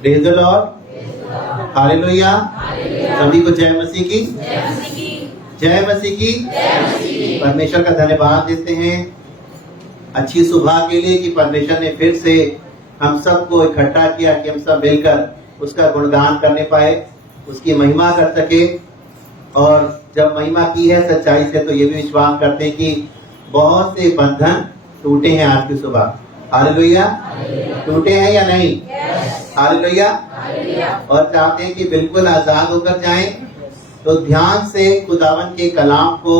Praise the Lord, hallelujah. सभी को जय मसीह की, जय मसीह की। परमेश्वर का धन्यवाद देते हैं अच्छी सुबह के लिए कि परमेश्वर ने फिर से हम सबको इकट्ठा किया कि हम सब मिलकर उसका गुणगान करने पाए, उसकी महिमा कर सके। और जब महिमा की है सच्चाई से तो ये भी विश्वास करते हैं कि बहुत से बंधन टूटे हैं आज की सुबह। हालेलुया, टूटे हैं या नहीं? हालेलुया। और चाहते हैं कि बिल्कुल आजाद होकर जाएं। तो ध्यान से खुदावन के कलाम को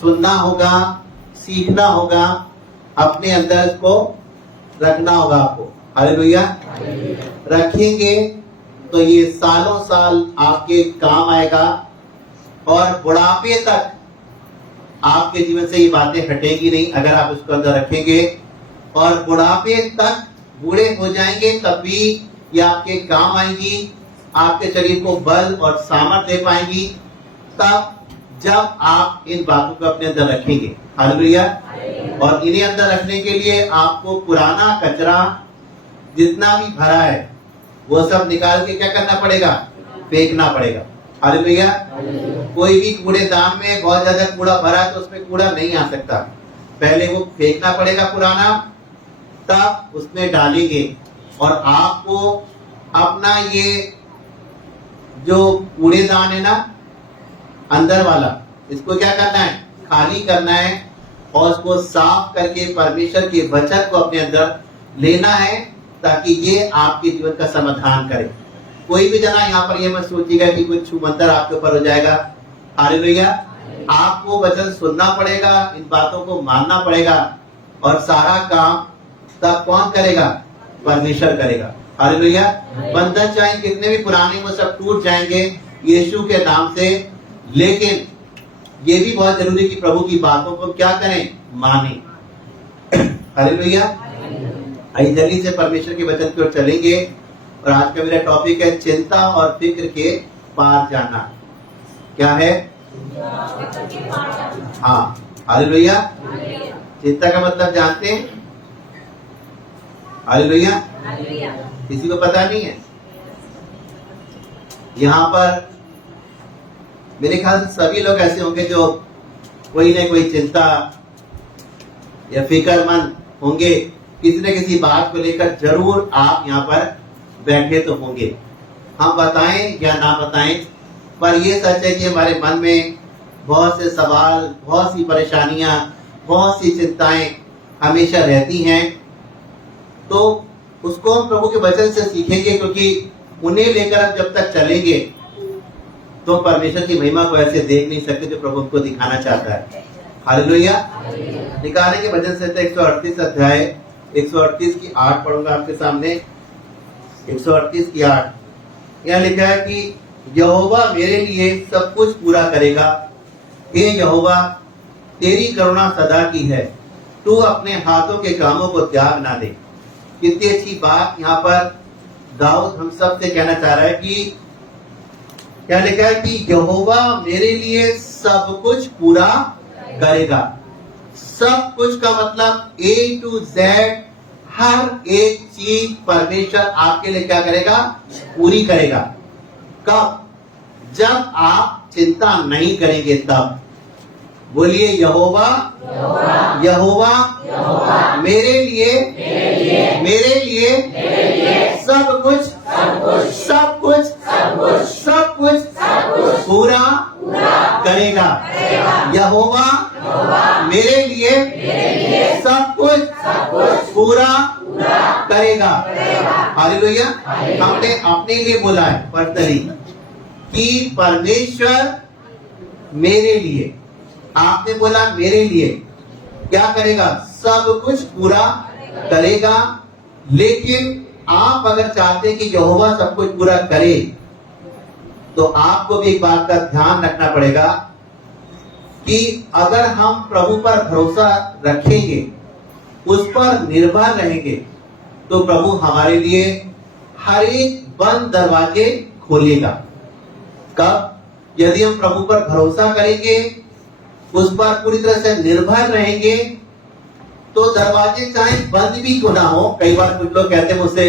सुनना होगा, सीखना होगा, अपने अंदर को रखना होगा आपको। हालेलुया। रखेंगे तो ये सालों साल आपके काम आएगा और बुढ़ापे तक आपके जीवन से ये बातें हटेगी नहीं अगर आप उसको अंदर रखेंगे। और बुढ़ापे तक बूढ़े हो जाएंगे तब भी ये आपके काम आएंगी, आपके शरीर को बल और सामर्थ्य दे पाएंगी तब जब आप इन बातों को अपने अंदर रखेंगे। हालेलुया। और इन्हें अंदर रखने के लिए आपको पुराना कचरा जितना भी भरा है वो सब निकाल के क्या करना पड़ेगा? फेंकना पड़ेगा। हालेलुया। कोई भी कूड़ेदान में बहुत ज्यादा कूड़ा भरा है तो उसमें कूड़ा नहीं आ सकता, पहले वो फेंकना पड़ेगा पुराना, तब उसमें डालेंगे। और आपको अपना ये जो कूड़ेदान है ना अंदर वाला, इसको क्या करना है? खाली करना है और उसको साफ करके परमेश्वर के वचन को अपने अंदर लेना है ताकि ये आपके जीवन का समाधान करे। कोई भी जना यहाँ पर ये मत सोचिएगा कि कुछ छूमंतर आपके ऊपर हो जाएगा। हालेलुया। आपको वचन सुनना पड़ेगा, इन बातों को मानना पड़ेगा और सारा काम तब कौन करेगा? परमेश्वर करेगा। हालेलुया। बंधन चाहे कितने भी पुराने वो सब टूट जाएंगे यीशु के नाम से। लेकिन ये भी बहुत जरूरी कि प्रभु की बातों को क्या करें? माने। हालेलुया। आइए जल्दी से परमेश्वर के वचन की ओर चलेंगे। और आज का मेरा टॉपिक है चिंता और फिक्र के पार जाना। क्या है? हाँ, हालेलुया। चिंता का मतलब जानते हैं? हालेलुया। किसी को पता नहीं है? यहाँ पर मेरे ख्याल से सभी लोग ऐसे होंगे जो कोई न कोई चिंता या फिक्रमंद होंगे, किसी न किसी बात को लेकर जरूर आप यहाँ पर बैठे तो होंगे। हम बताएं या ना बताएं, पर ये सच है कि हमारे मन में बहुत से सवाल, बहुत सी परेशानियां, बहुत सी चिंताएं हमेशा रहती हैं। तो उसको हम प्रभु के वचन से सीखेंगे, क्योंकि उन्हें लेकर हम जब तक चलेंगे तो परमेश्वर की महिमा को ऐसे देख नहीं सकते जो प्रभु को दिखाना चाहता है। हालेलुया। निकालेंगे वचन से 138 अध्याय 138 की 8 पढ़ूंगा आपके सामने। 138 की 8 यहाँ लिखा है कि यहोवा मेरे लिए सब कुछ पूरा करेगा। हे यहोवा, तेरी करुणा सदा की है, तू अपने हाथों के कामों को त्याग ना दे। कितनी अच्छी बात यहाँ पर दाऊद हम सब से कहना चाह रहा है कि क्या लिखा है कि यहोवा मेरे लिए सब कुछ पूरा करेगा। सब कुछ का मतलब A to Z, हर एक चीज परमेश्वर आपके लिए क्या करेगा? पूरी करेगा। कब? जब आप चिंता नहीं करेंगे तब। बोलिए यहोवा, यहोवा मेरे लिए सब कुछ पूरा करेगा। यहोवा मेरे लिए सब कुछ पूरा करेगा। हालेलुया। हमने अपने लिए बोला है पर्सनली कि परमेश्वर मेरे लिए, आपने बोला मेरे लिए क्या करेगा? सब कुछ पूरा करेगा। लेकिन आप अगर चाहते हैं कि यहोवा सब कुछ पूरा करे तो आपको भी एक बात का ध्यान रखना पड़ेगा कि अगर हम प्रभु पर भरोसा रखेंगे, उस पर निर्भर रहेंगे, तो प्रभु हमारे लिए हर एक बंद दरवाजे खोलेगा। कब? यदि हम प्रभु पर भरोसा करेंगे, उस पर पूरी तरह से निर्भर रहेंगे, तो दरवाजे चाहे बंद भी क्यों ना हो। कई बार कुछ लोग कहते हैं मुझसे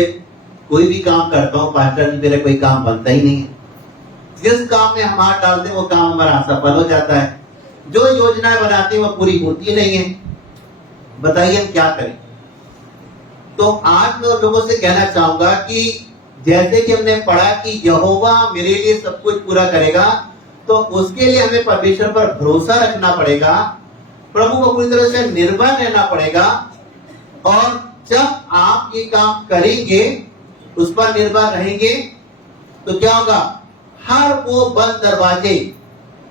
कोई भी काम करता हूँ पास्टर जी, मेरा कोई काम बनता ही नहीं है। जिस काम में हम हाथ डालते हैं वो काम हमारा असफल हो जाता है। जो योजनाएं बनाते हैं वो पूरी होती नहीं है। बताइए हम क्या करें। तो आज मैं लोगों से कहना चाहूंगा कि जैसे कि हमने पढ़ा कि यहोवा मेरे लिए सब कुछ पूरा करेगा, तो उसके लिए हमें परमेश्वर पर भरोसा रखना पड़ेगा, प्रभु को पूरी तरह से निर्भर रहना पड़ेगा। और जब आप ये काम करेंगे, उस पर निर्भर रहेंगे, तो क्या होगा, हर वो बंद दरवाजे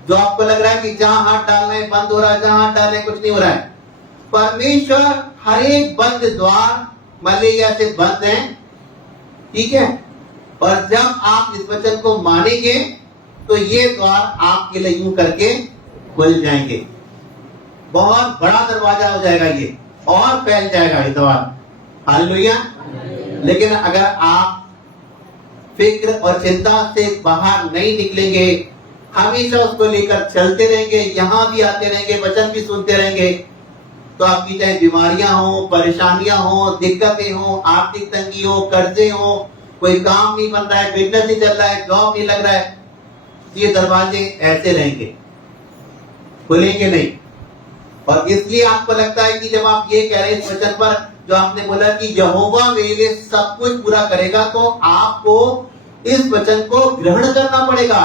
जो आपको लग रहा है कि जहां हाथ डालना है बंद हो रहा है, जहां हाथ डालना है कुछ नहीं हो रहा है, परमेश्वर हर एक बंद द्वार मलेरिया से बंद है। ठीक है। और जब आप इस वचन को मानेंगे तो ये द्वार आपके लिए यूं करके खुल जाएंगे। बहुत बड़ा दरवाजा हो जाएगा ये, और फैल जाएगा ये द्वार। हालेलुया। लेकिन अगर आप फिक्र और चिंता से बाहर नहीं निकलेंगे, हमेशा उसको लेकर चलते रहेंगे, यहां भी आते रहेंगे, वचन भी सुनते रहेंगे, तो आपकी चाहे बीमारियां हो, परेशानियां हो, दिक्कतें हो, आर्थिक तंगी हो, कर्जे हो, कोई काम नहीं बन रहा है, बिजनेस नहीं चल रहा है, जॉब नहीं लग रहा है, ये दरवाजे ऐसे रहेंगे, खुलेंगे नहीं। और इसलिए आपको लगता है कि जब आप ये कह रहे हैं इस वचन पर, जो आपने बोला कि यहोवा मेरे लिए सब कुछ पूरा करेगा, तो आपको इस वचन को ग्रहण करना पड़ेगा,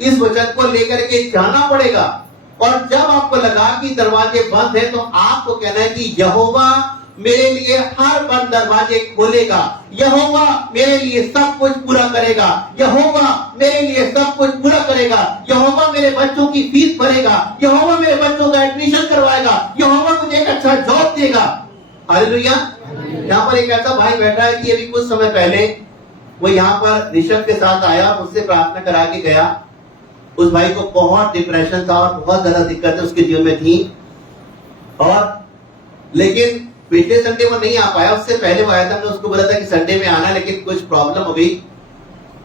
इस वचन को लेकर के जाना पड़ेगा। और जब आपको लगा कि दरवाजे बंद है, तो आपको कहना है कि यहोवा मेरे लिए हर बंद दरवाजे खोलेगा, यहोवा मेरे लिए सब कुछ पूरा करेगा, यहोवा मेरे लिए सब कुछ पूरा करेगा, यहोवा मेरे बच्चों की फीस भरेगा, यहोवा मेरे बच्चों का एडमिशन करवाएगा, यहोवा मुझे एक अच्छा जॉब देगा। हालेलुया। यहाँ पर एक ऐसा भाई बैठा है कि अभी कुछ समय पहले वो यहाँ पर ऋषभ के साथ आया, मुझसे प्रार्थना करा के गया। उस भाई को बहुत डिप्रेशन था और बहुत ज्यादा दिक्कतें उसके जीवन में थी, और लेकिन पिछले संडे वो नहीं आ पाया। उससे पहले वो आया था, मैंने उसको बोला था कि संडे में आना, लेकिन कुछ प्रॉब्लम हो गई।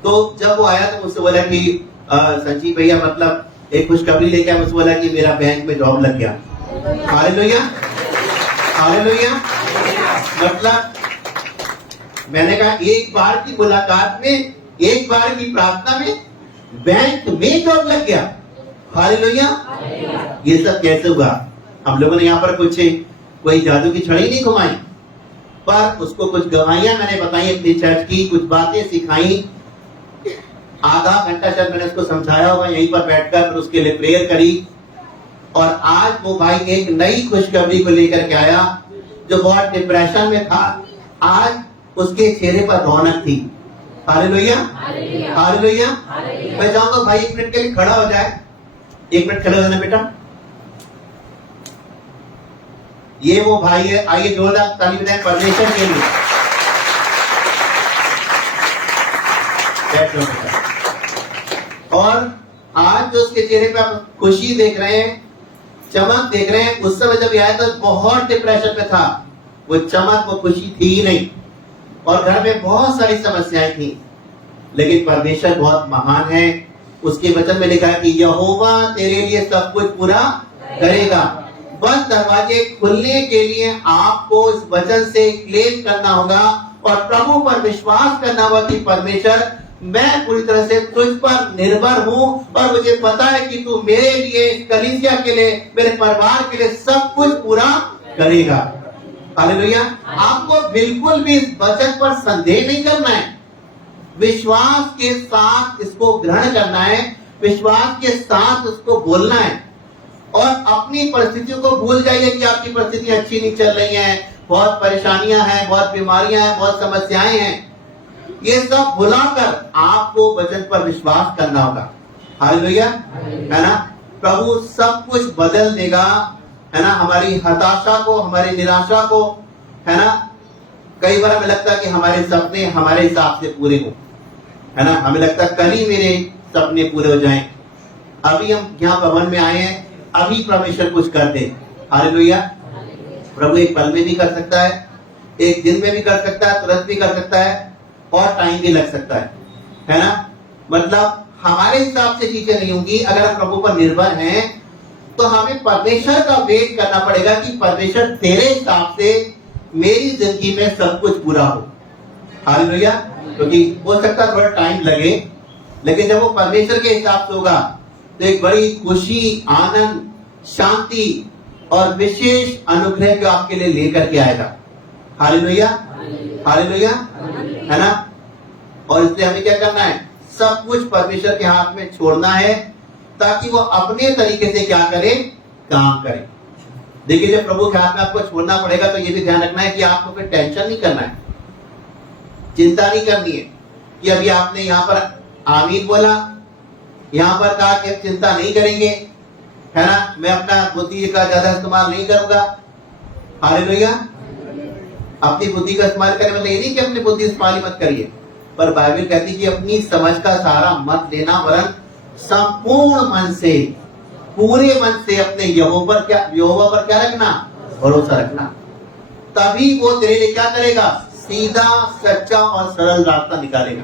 तो जब वो आया तो मुझसे बोला कि संजीव भैया, मतलब एक खुशखबरी लेके आया। मुझसे बोला कि मेरा बैंक में जॉब लग गया। Hallelujah, hallelujah. मतलब मैंने कहा एक बार की मुलाकात में, एक बार की प्रार्थना में बैंक में जॉब लग गया। हालेलुया। ये सब कैसे हुआ? हम लोगों ने यहाँ पर कुछ कोई जादू की छड़ी नहीं घुमाई, पर उसको कुछ गवाहियां मैंने बताई अपनी चर्च की, कुछ बातें सिखाई। आधा घंटा शायद मैंने उसको समझाया होगा यहीं पर बैठकर, फिर उसके लिए प्रेयर करी। और आज वो भाई एक नई खुशखबरी को लेकर के आया। जो बहुत डिप्रेशन में था, आज उसके चेहरे पर रौनक थी। Hallelujah, hallelujah. मैं चाहूंगा भाई 1 मिनट के लिए खड़ा हो जाए। 1 मिनट खड़े हो जाना बेटा। ये वो भाई है। आइए जोरदार ताली बजाएं परमेश्वर के लिए। और आज जो उसके चेहरे पे आप खुशी देख रहे हैं, चमक देख रहे हैं, उस समय जब आया तो बहुत डिप्रेशन में था। वो चमक, वो खुशी थी ही नहीं, और घर में बहुत सारी समस्याएं थी। लेकिन परमेश्वर बहुत महान है। उसके वचन में लिखा है कि यहोवा तेरे लिए सब कुछ पूरा करेगा। बस दरवाजे खुलने के लिए आपको इस वचन से क्लेम करना होगा और प्रभु पर विश्वास करना होगा कि परमेश्वर, मैं पूरी तरह से तुझ पर निर्भर हूँ, और मुझे पता है कि तू मेरे लिए, कलीसिया के लिए, मेरे परिवार के लिए सब कुछ पूरा करेगा। हालेलुया। आपको बिल्कुल भी इस वचन पर संदेह नहीं करना है। विश्वास के साथ इसको ग्रहण करना है, विश्वास के साथ उसको बोलना है, और अपनी परिस्थितियों को भूल जाइए कि आपकी परिस्थितियां अच्छी नहीं चल रही हैं, बहुत परेशानियां हैं, बहुत बीमारियां हैं, बहुत समस्याएं हैं। ये सब भुलाकर आपको वचन पर विश्वास करना होगा। हालेलुया, है ना। प्रभु सब कुछ बदल देगा, है ना। हमारी हताशा को, हमारी निराशा को, है ना। कई बार हमें लगता है कि हमारे सपने हमारे हिसाब से पूरे हो, है ना। हमें लगता है कल ही मेरे सपने पूरे हो जाएं। अभी हम यहाँ भवन में आए हैं, अभी परमेश्वर कुछ कर दे। हालेलुया। प्रभु एक पल में भी कर सकता है, एक दिन में भी कर सकता है, तुरंत भी कर सकता है, और टाइम भी लग सकता है ना। मतलब हमारे हिसाब से चीजें नहीं होंगी। अगर हम प्रभु पर निर्भर हैं तो हमें परमेश्वर का वेट करना पड़ेगा कि परमेश्वर तेरे हिसाब से मेरी जिंदगी में सब कुछ पूरा हो। हालेलुया। क्योंकि हो सकता है थोड़ा टाइम लगे, लेकिन जब वो परमेश्वर के हिसाब से होगा तो एक बड़ी खुशी, आनंद, शांति और विशेष अनुग्रह को आपके लिए लेकर के आएगा। हालेलुया, हालेलुया, है ना। और इसलिए हमें क्या करना है, सब कुछ परमेश्वर के हाथ में छोड़ना है, ताकि वो अपने तरीके से क्या करे, काम करे। देखिए, जब प्रभु के हाथ में आपको छोड़ना पड़ेगा तो ये भी ध्यान रखना है कि आपको फिर टेंशन नहीं करना है, चिंता नहीं करनी है कि अभी आपने यहाँ पर आमीन बोला, यहाँ पर कहा कि चिंता नहीं करेंगे, है ना, मैं अपना बुद्धि का ज्यादा इस्तेमाल नहीं करूंगा। हालेलुया। अपनी बुद्धि का इस्तेमाल करें मतलब ये नहीं कि अपनी बुद्धि इस्तेमाल मत करिए, पर बाइबल कहती है कि अपनी समझ का सहारा मत लेना, वरन संपूर्ण मन से, पूरे मन से अपने यहोवा पर क्या रखना, भरोसा रखना। तभी वो तेरे लिए क्या करेगा, सीधा, सच्चा और सरल रास्ता निकालेगा।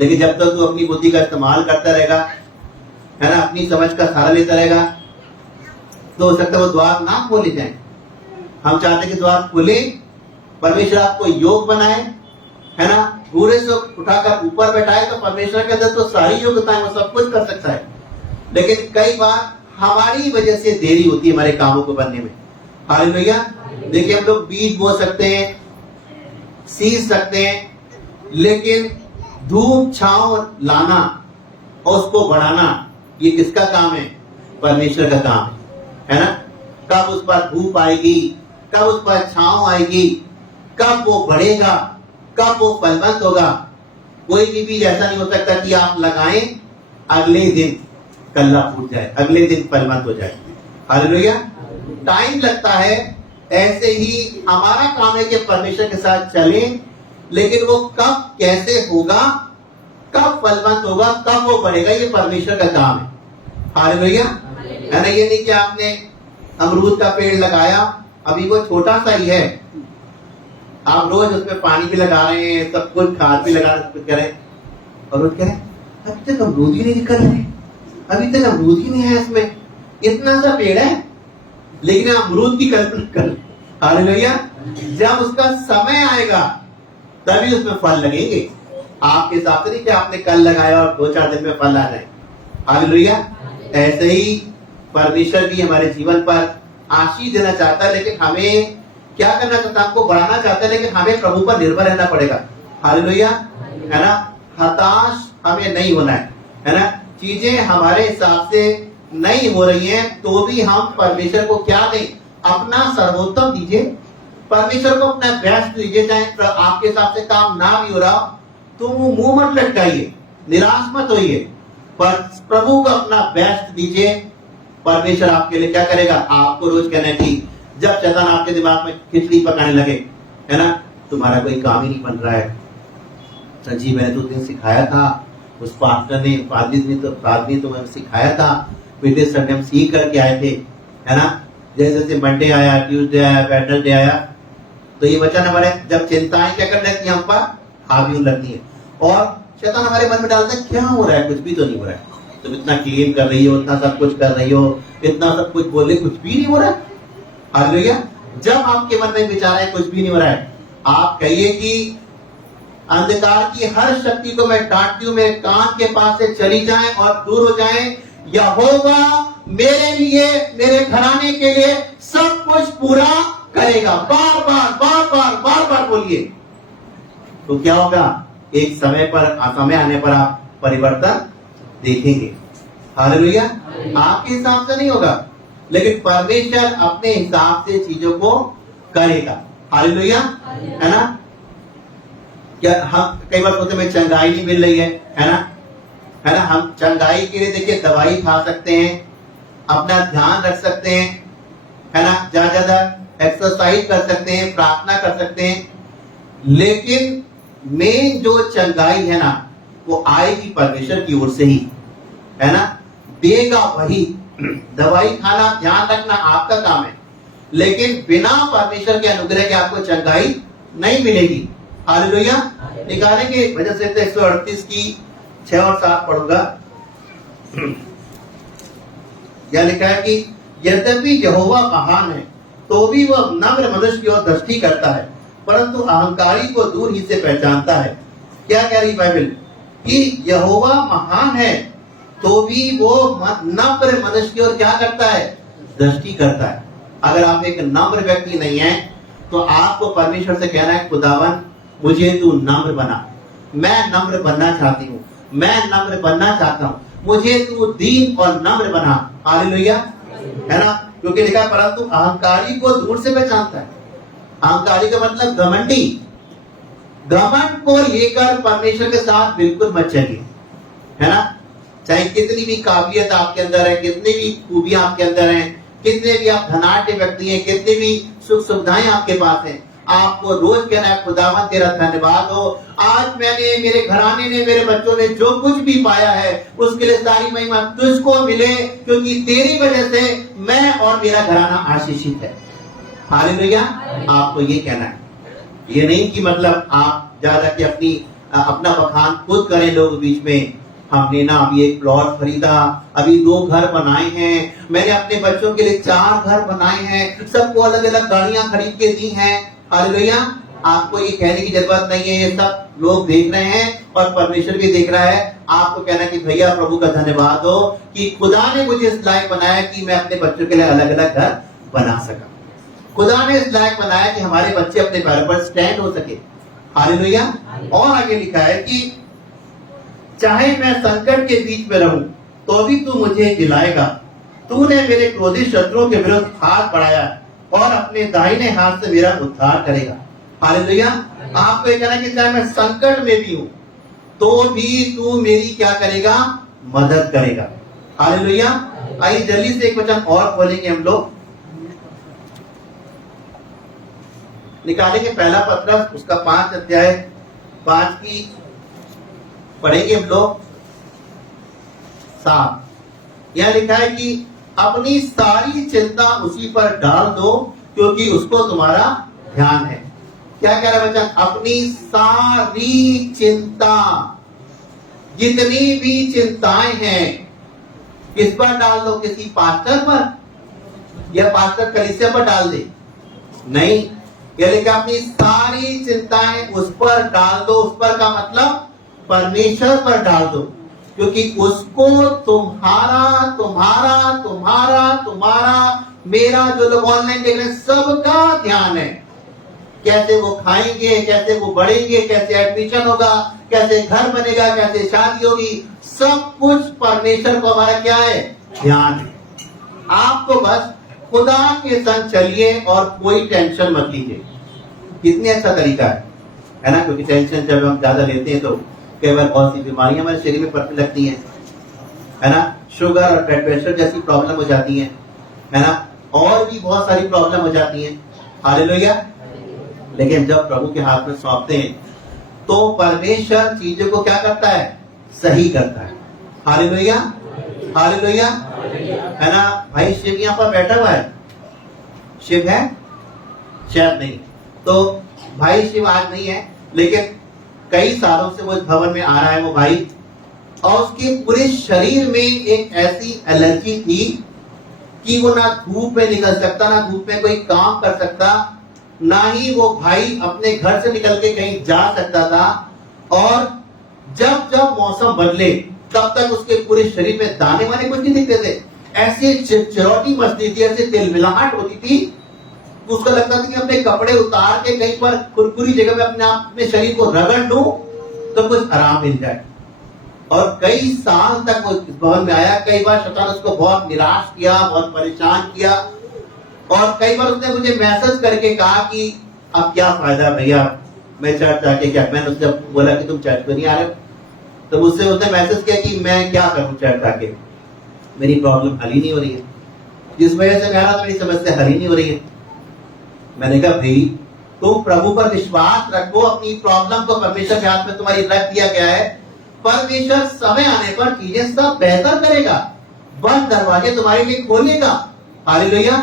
लेकिन जब तक तू अपनी बुद्धि का इस्तेमाल करता रहेगा, है ना, अपनी समझ का सहारा लेता रहेगा, तो हो सकता है वो द्वार ना खोले जाए। हम चाहते कि द्वार खुले, परमेश्वर आपको योग बनाए, है ना, पूरे से उठाकर ऊपर बैठाए, तो परमेश्वर के अंदर तो सारी योग्यता है, वो सब कुछ कर सकता है। लेकिन कई बार हमारी वजह से देरी होती है हमारे कामों को बनने में। हालेलुया। देखिए, हम लोग बीज बो सकते हैं, सींच सकते हैं, लेकिन धूप छांव लाना और उसको बढ़ाना, ये किसका काम है, परमेश्वर का काम है ना। कब उस पर धूप आएगी, कब उस पर छांव आएगी, कब वो बढ़ेगा, कब वो फलवंत होगा। कोई भी बीज ऐसा नहीं हो सकता कि आप लगाएं अगले दिन कल्ला फूट जाए, अगले दिन फलवंत हो जाए। हालेलुया। टाइम लगता है। ऐसे ही हमारा काम है कि परमेश्वर के साथ चलें, लेकिन वो कब कैसे होगा, कब फलवंत होगा, कब वो बढ़ेगा, ये परमेश्वर का काम है। हालेलुया, है ना। ये नहीं कि आपने अमरूद का पेड़ लगाया, अभी वो छोटा सा ही है, आप रोज उसमें पानी भी लगा रहे हैं, सब कुछ खाद भी लगा रहे हैं, और वो कह रहे हैं अभी तक अमरूद ही नहीं निकल रहे, अभी तक अमरूद ही नहीं है इसमें, इतना सा पेड़ है लेकिन अमरूद की कल्पना कर। हालेलुया। जब उसका समय आएगा तभी उसमें फल लगेंगे। आपके हिसाब से नहीं कि आपने कल लगाया और 2-4 दिन में फल आ जाए। हालेलुया। ऐसे ही परमेश्वर भी हमारे जीवन पर आशीष देना चाहता है, लेकिन हमें क्या करना चाहता है, हमको बढ़ाना चाहता है, लेकिन हमें प्रभु पर निर्भर रहना पड़ेगा। हालेलुया, है ना। हताश हमें नहीं होना है ना। चीजें हमारे हिसाब से नहीं हो रही हैं तो भी हम परमेश्वर को क्या दें, अपना सर्वोत्तम दीजिए, परमेश्वर को अपना बेस्ट दीजिए। चाहे आपके हिसाब से काम ना भी हो रहा तो वो मुंह मत लटकाइए, निराश मत होइए, पर प्रभु को अपना बेस्ट दीजिए। परमेश्वर आपके लिए क्या करेगा, आपको रोज कहना है कि जब शैतान आपके दिमाग में खिचड़ी पकाने लगे, है ना, तुम्हारा कोई काम ही नहीं बन रहा है, जी मैंने 2 दिन सिखाया था, उस पास्टर ने, पादरी ने तो मैंने सिखाया था, पिछले संडे हम सीख करके आए थे, है ना। जैसे जैसे मंडे आया, ट्यूसडे आया, वेडनेसडे आया, तो ये वचन हमारे जब चिंताएं क्या करने की हम पर हावी लगती है, और शैतान हमारे मन में डालता है क्या हो रहा है, कुछ भी तो नहीं हो रहा है, तुम इतना क्लेम कर रही हो, इतना सब कुछ कर रही हो, इतना सब कुछ बोल रही, कुछ भी नहीं हो रहा है। हालेलुया। जब आपके मन में विचार है कुछ भी नहीं हो रहा है, आप कहिए कि अंधकार की हर शक्ति को मैं डांटती हूँ, मेरे कान के पास से चली जाए और दूर हो जाए। यहोवा मेरे लिए, मेरे घराने के लिए सब कुछ पूरा करेगा। बार बार बार बार बार बार बोलिए, तो क्या होगा, एक समय आने पर आप परिवर्तन देखेंगे। हालेलुया। आपके हिसाब से नहीं होगा, लेकिन परमेश्वर अपने हिसाब से चीजों को करेगा। हालेलुया, है ना। क्या हम कई बार सोचते हैं चंगाई नहीं मिल रही है ना, है ना। हम चंगाई के लिए देखिए दवाई खा सकते हैं, अपना ध्यान रख सकते हैं, है ना, ज्यादा एक्सरसाइज कर सकते हैं, प्रार्थना कर सकते हैं, लेकिन मेन जो चंगाई है ना वो आएगी परमेश्वर की ओर से ही, है ना। देगा वही। दवाई खाना, ध्यान रखना आपका काम है, लेकिन बिना परमेश्वर के अनुग्रह के आपको चंगाई नहीं मिलेगी। हालेलुया। निकालेंगे वजह से 138 की 6 और 7 पढ़ूंगा। क्या लिखा है कि यद्यपि यहोवा महान है तो भी वह नम्र मनुष्य की ओर दृष्टि करता है, परंतु अहंकारी को दूर ही से पहचानता है। क्या कह रही बाइबल कि यहोवा महान है तो भी वो नम्र मनुष्य की ओर क्या करता है, दृष्टि करता है। अगर आप एक नम्र व्यक्ति नहीं है तो आपको परमेश्वर से कहना है, खुदावन मुझे तू नम्र बना, मैं नम्र बनना चाहती हूँ, मैं नम्र बनना चाहता हूँ, मुझे तू दीन और नम्र बना। हालेलुया, है ना। क्योंकि लिखा परंतु अहंकारी को दूर से पहचानता है। अहंकारी का मतलब घमंडी। घमंड को लेकर परमेश्वर के साथ बिल्कुल मत चलिए, है ना। चाहे कितनी भी काबिलियत आपके अंदर है, कितनी भी खूबियां आपके अंदर हैं, कितने भी आप धनाढ़ व्यक्ति हैं, कितनी भी सुख सुविधाएं आपके पास हैं, आपको रोज कहना है, खुदावन तेरा धन्यवाद हो, आज मैंने, मेरे घराने ने, मेरे बच्चों ने जो कुछ भी पाया है उसके लिए सारी महिमा तुझको मिले, क्योंकि तेरी वजह से मैं और मेरा घराना आशीषित है। हालेलुया। आपको ये कहना है, ये नहीं कि मतलब आप ज्यादा के अपना बखान खुद करें लोग बीच में। हमने ना अभी एक प्लॉट खरीदा, अभी 2 घर बनाए हैं, मैंने अपने बच्चों के लिए 4 घर बनाए हैं, सबको अलग अलग गाड़ियां खरीद के दी हैं। हालेलुया। आपको ये कहने की जरूरत नहीं है, ये सब लोग देख रहे हैं और परमेश्वर भी देख रहा है। आपको कहना कि भैया प्रभु का धन्यवाद हो कि खुदा ने मुझे इस लायक बनाया कि मैं अपने बच्चों के लिए अलग अलग घर बना सका। खुदा ने इस लायक बनाया कि हमारे बच्चे अपने पैरों पर स्टैंड हो सके। हालेलुया। और आगे लिखा है कि चाहे मैं संकट के बीच में रहूं तो भी तू मुझे दिलाएगा, तूने मेरे क्रोधित शत्रुओं के विरुद्ध हाथ बढ़ाया और अपने दाहिने हाथ से मेरा उद्धार करेगा। हालेलुया। आपको ये कहना है कि चाहे मैं संकट में भी हूं तो भी तू मेरी क्या करेगा, मदद करेगा। हालेलुया। आइए जल्दी से एक वचन और खोलेंगे हम लोग, निकालेंगे पहला पत्रस उसका 5 अध्याय 5 की पढ़ेंगे हम लोग 7। यह लिखा है कि अपनी सारी चिंता उसी पर डाल दो क्योंकि उसको तुम्हारा ध्यान है। क्या कह रहा है बच्चा, अपनी सारी चिंता, जितनी भी चिंताएं हैं किस पर डाल दो, किसी पास्टर पर या पास्टर कलीसिया पर डाल दे, नहीं। यह लिखा अपनी सारी चिंताएं उस पर डाल दो। उस पर का मतलब परमेश्वर पर डाल दो, क्योंकि उसको तुम्हारा तुम्हारा तुम्हारा तुम्हारा मेरा, जो लोग ऑनलाइन देख रहे हैं, सबका ध्यान है। कैसे वो खाएंगे, कैसे वो बढ़ेंगे, कैसे एडमिशन होगा, कैसे घर बनेगा, कैसे शादी होगी, सब कुछ परमेश्वर को हमारा क्या है, ध्यान है। आपको बस खुदा के संग चलिए और कोई टेंशन मत लीजिए। कितनी अच्छा तरीका है ना। क्योंकि टेंशन जब हम ज्यादा लेते हैं तो कई बार बहुत सी बीमारियां हमारे शरीर में पड़ने लगती हैं, है ना। शुगर और ब्लड प्रेशर जैसी प्रॉब्लम हो जाती है ना, और भी बहुत सारी प्रॉब्लम हो जाती हैं। हालेलुया। लेकिन जब प्रभु के हाथ में सौंपते हैं तो परमेश्वर चीजों को क्या करता है, सही करता है। हालेलुया। हालेलुया, है ना। भाई शिव यहाँ पर बैठा हुआ है, शिव है शायद नहीं, तो भाई शिव आज नहीं है, लेकिन कई सालों से वो इस भवन में आ रहा है वो भाई, और उसके पूरे शरीर में एक ऐसी एलर्जी थी कि वो ना धूप में निकल सकता, ना धूप में कोई काम कर सकता, ना ही वो भाई अपने घर से निकल के कहीं जा सकता था। और जब जब मौसम बदले तब तक उसके पूरे शरीर में दाने वाने कुछ नहीं दिखते थे, ऐसी चिरचिराहट मचती थी, ऐसी तिलमिलाहट होती थी, उसको लगता था कि अपने कपड़े उतार के कहीं पर कुरकुरी जगह में अपने शरीर को रगड़ लूं तो कुछ आराम मिल जाए। और कई साल तक वो भवन में आया, कई बार शैतान उसको बहुत निराश किया, बहुत परेशान किया, और कई बार उसने मुझे मैसेज करके कहा कि अब क्या फायदा भैया, मैं चर्च जाके क्या। मैंने उससे बोला कि तुम चर्च में नहीं आ रहे, तो मुझसे उसने मैसेज किया कि मैं क्या करूं चर्च जाके, मेरी प्रॉब्लम हल ही नहीं हो रही है, जिस वजह से मेरा मेरी समस्या हल ही नहीं हो रही है। मैंने कहा भाई तुम प्रभु पर विश्वास रखो, अपनी प्रॉब्लम को परमेश्वर के हाथ में तुम्हारी रख दिया गया है, परमेश्वर समय आने पर चीजें सब बेहतर करेगा, बंद दरवाजे तुम्हारे लिए खोलेगा। हालेलुया,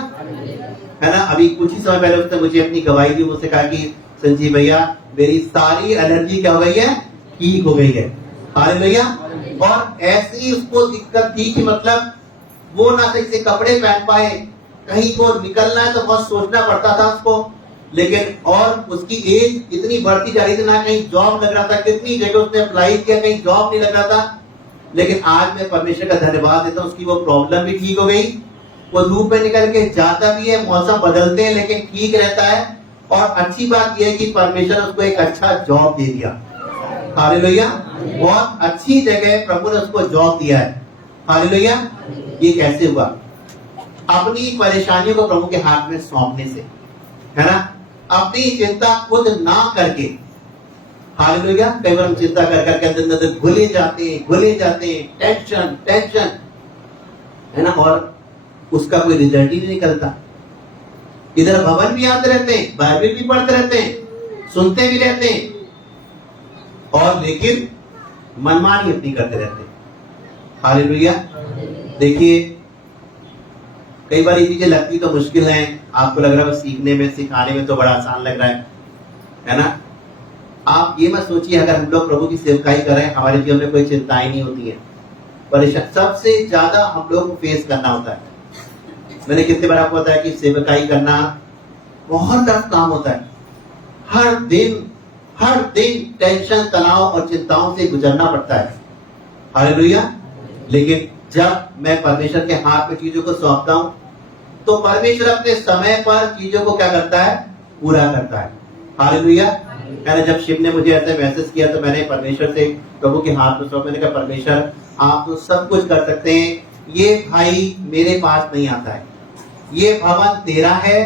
है ना। अभी कुछ ही समय पहले उसने मुझे अपनी गवाही दी, मुझसे कहा कि संजीव भैया मेरी सारी एलर्जी क्या हो गई है, ठीक हो गई है। हालेलुया। और ऐसी उसको दिक्कत थी कि मतलब वो ना सही से कपड़े पहन पाए, कहीं को निकलना है तो बहुत सोचना पड़ता था उसको, लेकिन और उसकी एज इतनी बढ़ती जा रही थी, ना कहीं जॉब लग रहा था, कितनी जगह उसने अप्लाई किया, कहीं जॉब नहीं लग रहा था। लेकिन आज मैं परमेश्वर का धन्यवाद देता हूँ, उसकी वो प्रॉब्लम भी ठीक हो गई। वो धूप में निकल के जाता भी है, मौसम बदलते हैं लेकिन ठीक रहता है। और अच्छी बात यह है कि परमेश्वर उसको एक अच्छा जॉब दे दिया। हालेलुया, बहुत अच्छी जगह प्रभु ने उसको जॉब दिया है। हालेलुया। ये कैसे हुआ? अपनी परेशानियों को प्रभु के हाथ में सौंपने से, है ना? अपनी चिंता खुद ना करके। हालेलुया। कई बार हम चिंता कर करके अंदर भूले जाते हैं, टेंशन टेंशन, है ना? और उसका कोई रिजल्ट ही नहीं निकलता। इधर भवन भी आते रहते हैं, बाइबल भी पढ़ते रहते हैं, सुनते भी रहते हैं, और लेकिन मनमानी अपनी करते रहते हैं। हालेलुया। देखिए, कई बार ये चीजें लगती तो मुश्किल है, आपको लग रहा है सीखने में सिखाने में तो बड़ा आसान लग रहा है ना? आप ये मत सोचिए अगर हम लोग प्रभु की सेवकाई कर रहे हैं हमारे जीवन में कोई चिंताएं नहीं होती है। परेशान सबसे ज्यादा हम लोग को फेस करना होता है। मैंने कितने बार आपको बताया कि सेवकाई करना बहुत टफ काम होता है। हर दिन टेंशन, तनाव और चिंताओं से गुजरना पड़ता है। हालेलुया। लेकिन जब मैं परमेश्वर के हाथ में चीजों को सौंपता हूं तो परमेश्वर अपने समय पर चीजों को क्या करता है? पूरा करता है। हालेलुया। मैंने जब शिव ने मुझे ऐसे मैसेज किया तो मैंने परमेश्वर से प्रभु के हाथ में सौंपा। मैंने कहा परमेश्वर आप तो सब कुछ कर सकते हैं, ये भाई मेरे पास नहीं आता है, ये भवन तेरा है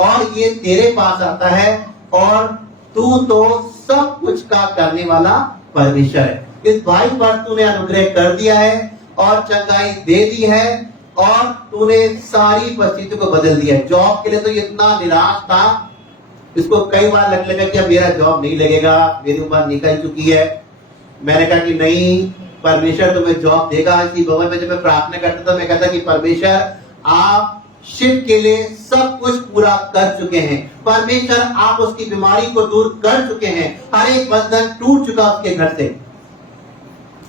और ये तेरे पास आता है, और तू तो सब कुछ का करने वाला परमेश्वर है। इस भाई पर तूने अनुग्रह कर दिया है और चंगाई दे दी है, और तूने सारी परिस्थितियों को बदल दिया है। जॉब के लिए तो इतना निराश था, इसको कई बार लगने लगा कि अब मेरा जॉब नहीं लगेगा, मेरी उम्र निकल चुकी है। मैंने कहा कि नहीं, परमेश्वर तुम्हें जॉब देगा। इसी भवन में जब मैं प्रार्थना करता था मैं कहता कि परमेश्वर आप शिव के लिए सब कुछ पूरा कर चुके हैं। परमेश्वर आप उसकी बीमारी को दूर कर चुके हैं, हर एक बंधन टूट चुका उसके घर से।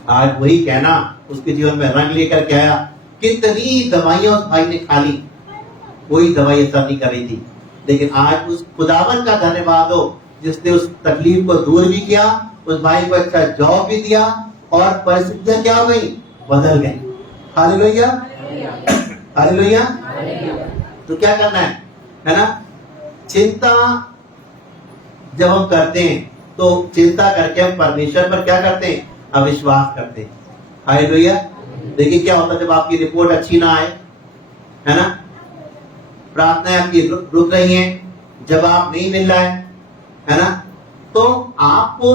आज वही कहना उसके जीवन में रंग लेकर के आया। कितनी दवाइयां उस भाई ने खा ली, कोई दवाई असर नहीं कर रही थी, लेकिन आज उस खुदावन का धन्यवाद हो जिसने उस तकलीफ को दूर भी किया, उस भाई को अच्छा जॉब भी दिया, और परिस्थितियां क्या हो गई? बदल गई। Hallelujah, hallelujah. तो क्या करना है ना? चिंता जब हम करते हैं तो चिंता करके हम परमेश्वर पर क्या करते हैं? अविश्वास करते हैं। हालेलुया। देखिए क्या होता है जब आपकी रिपोर्ट अच्छी ना आए, है ना? प्रार्थनाएं आपकी रुक रही हैं, जवाब नहीं मिल रहा है ना? तो आपको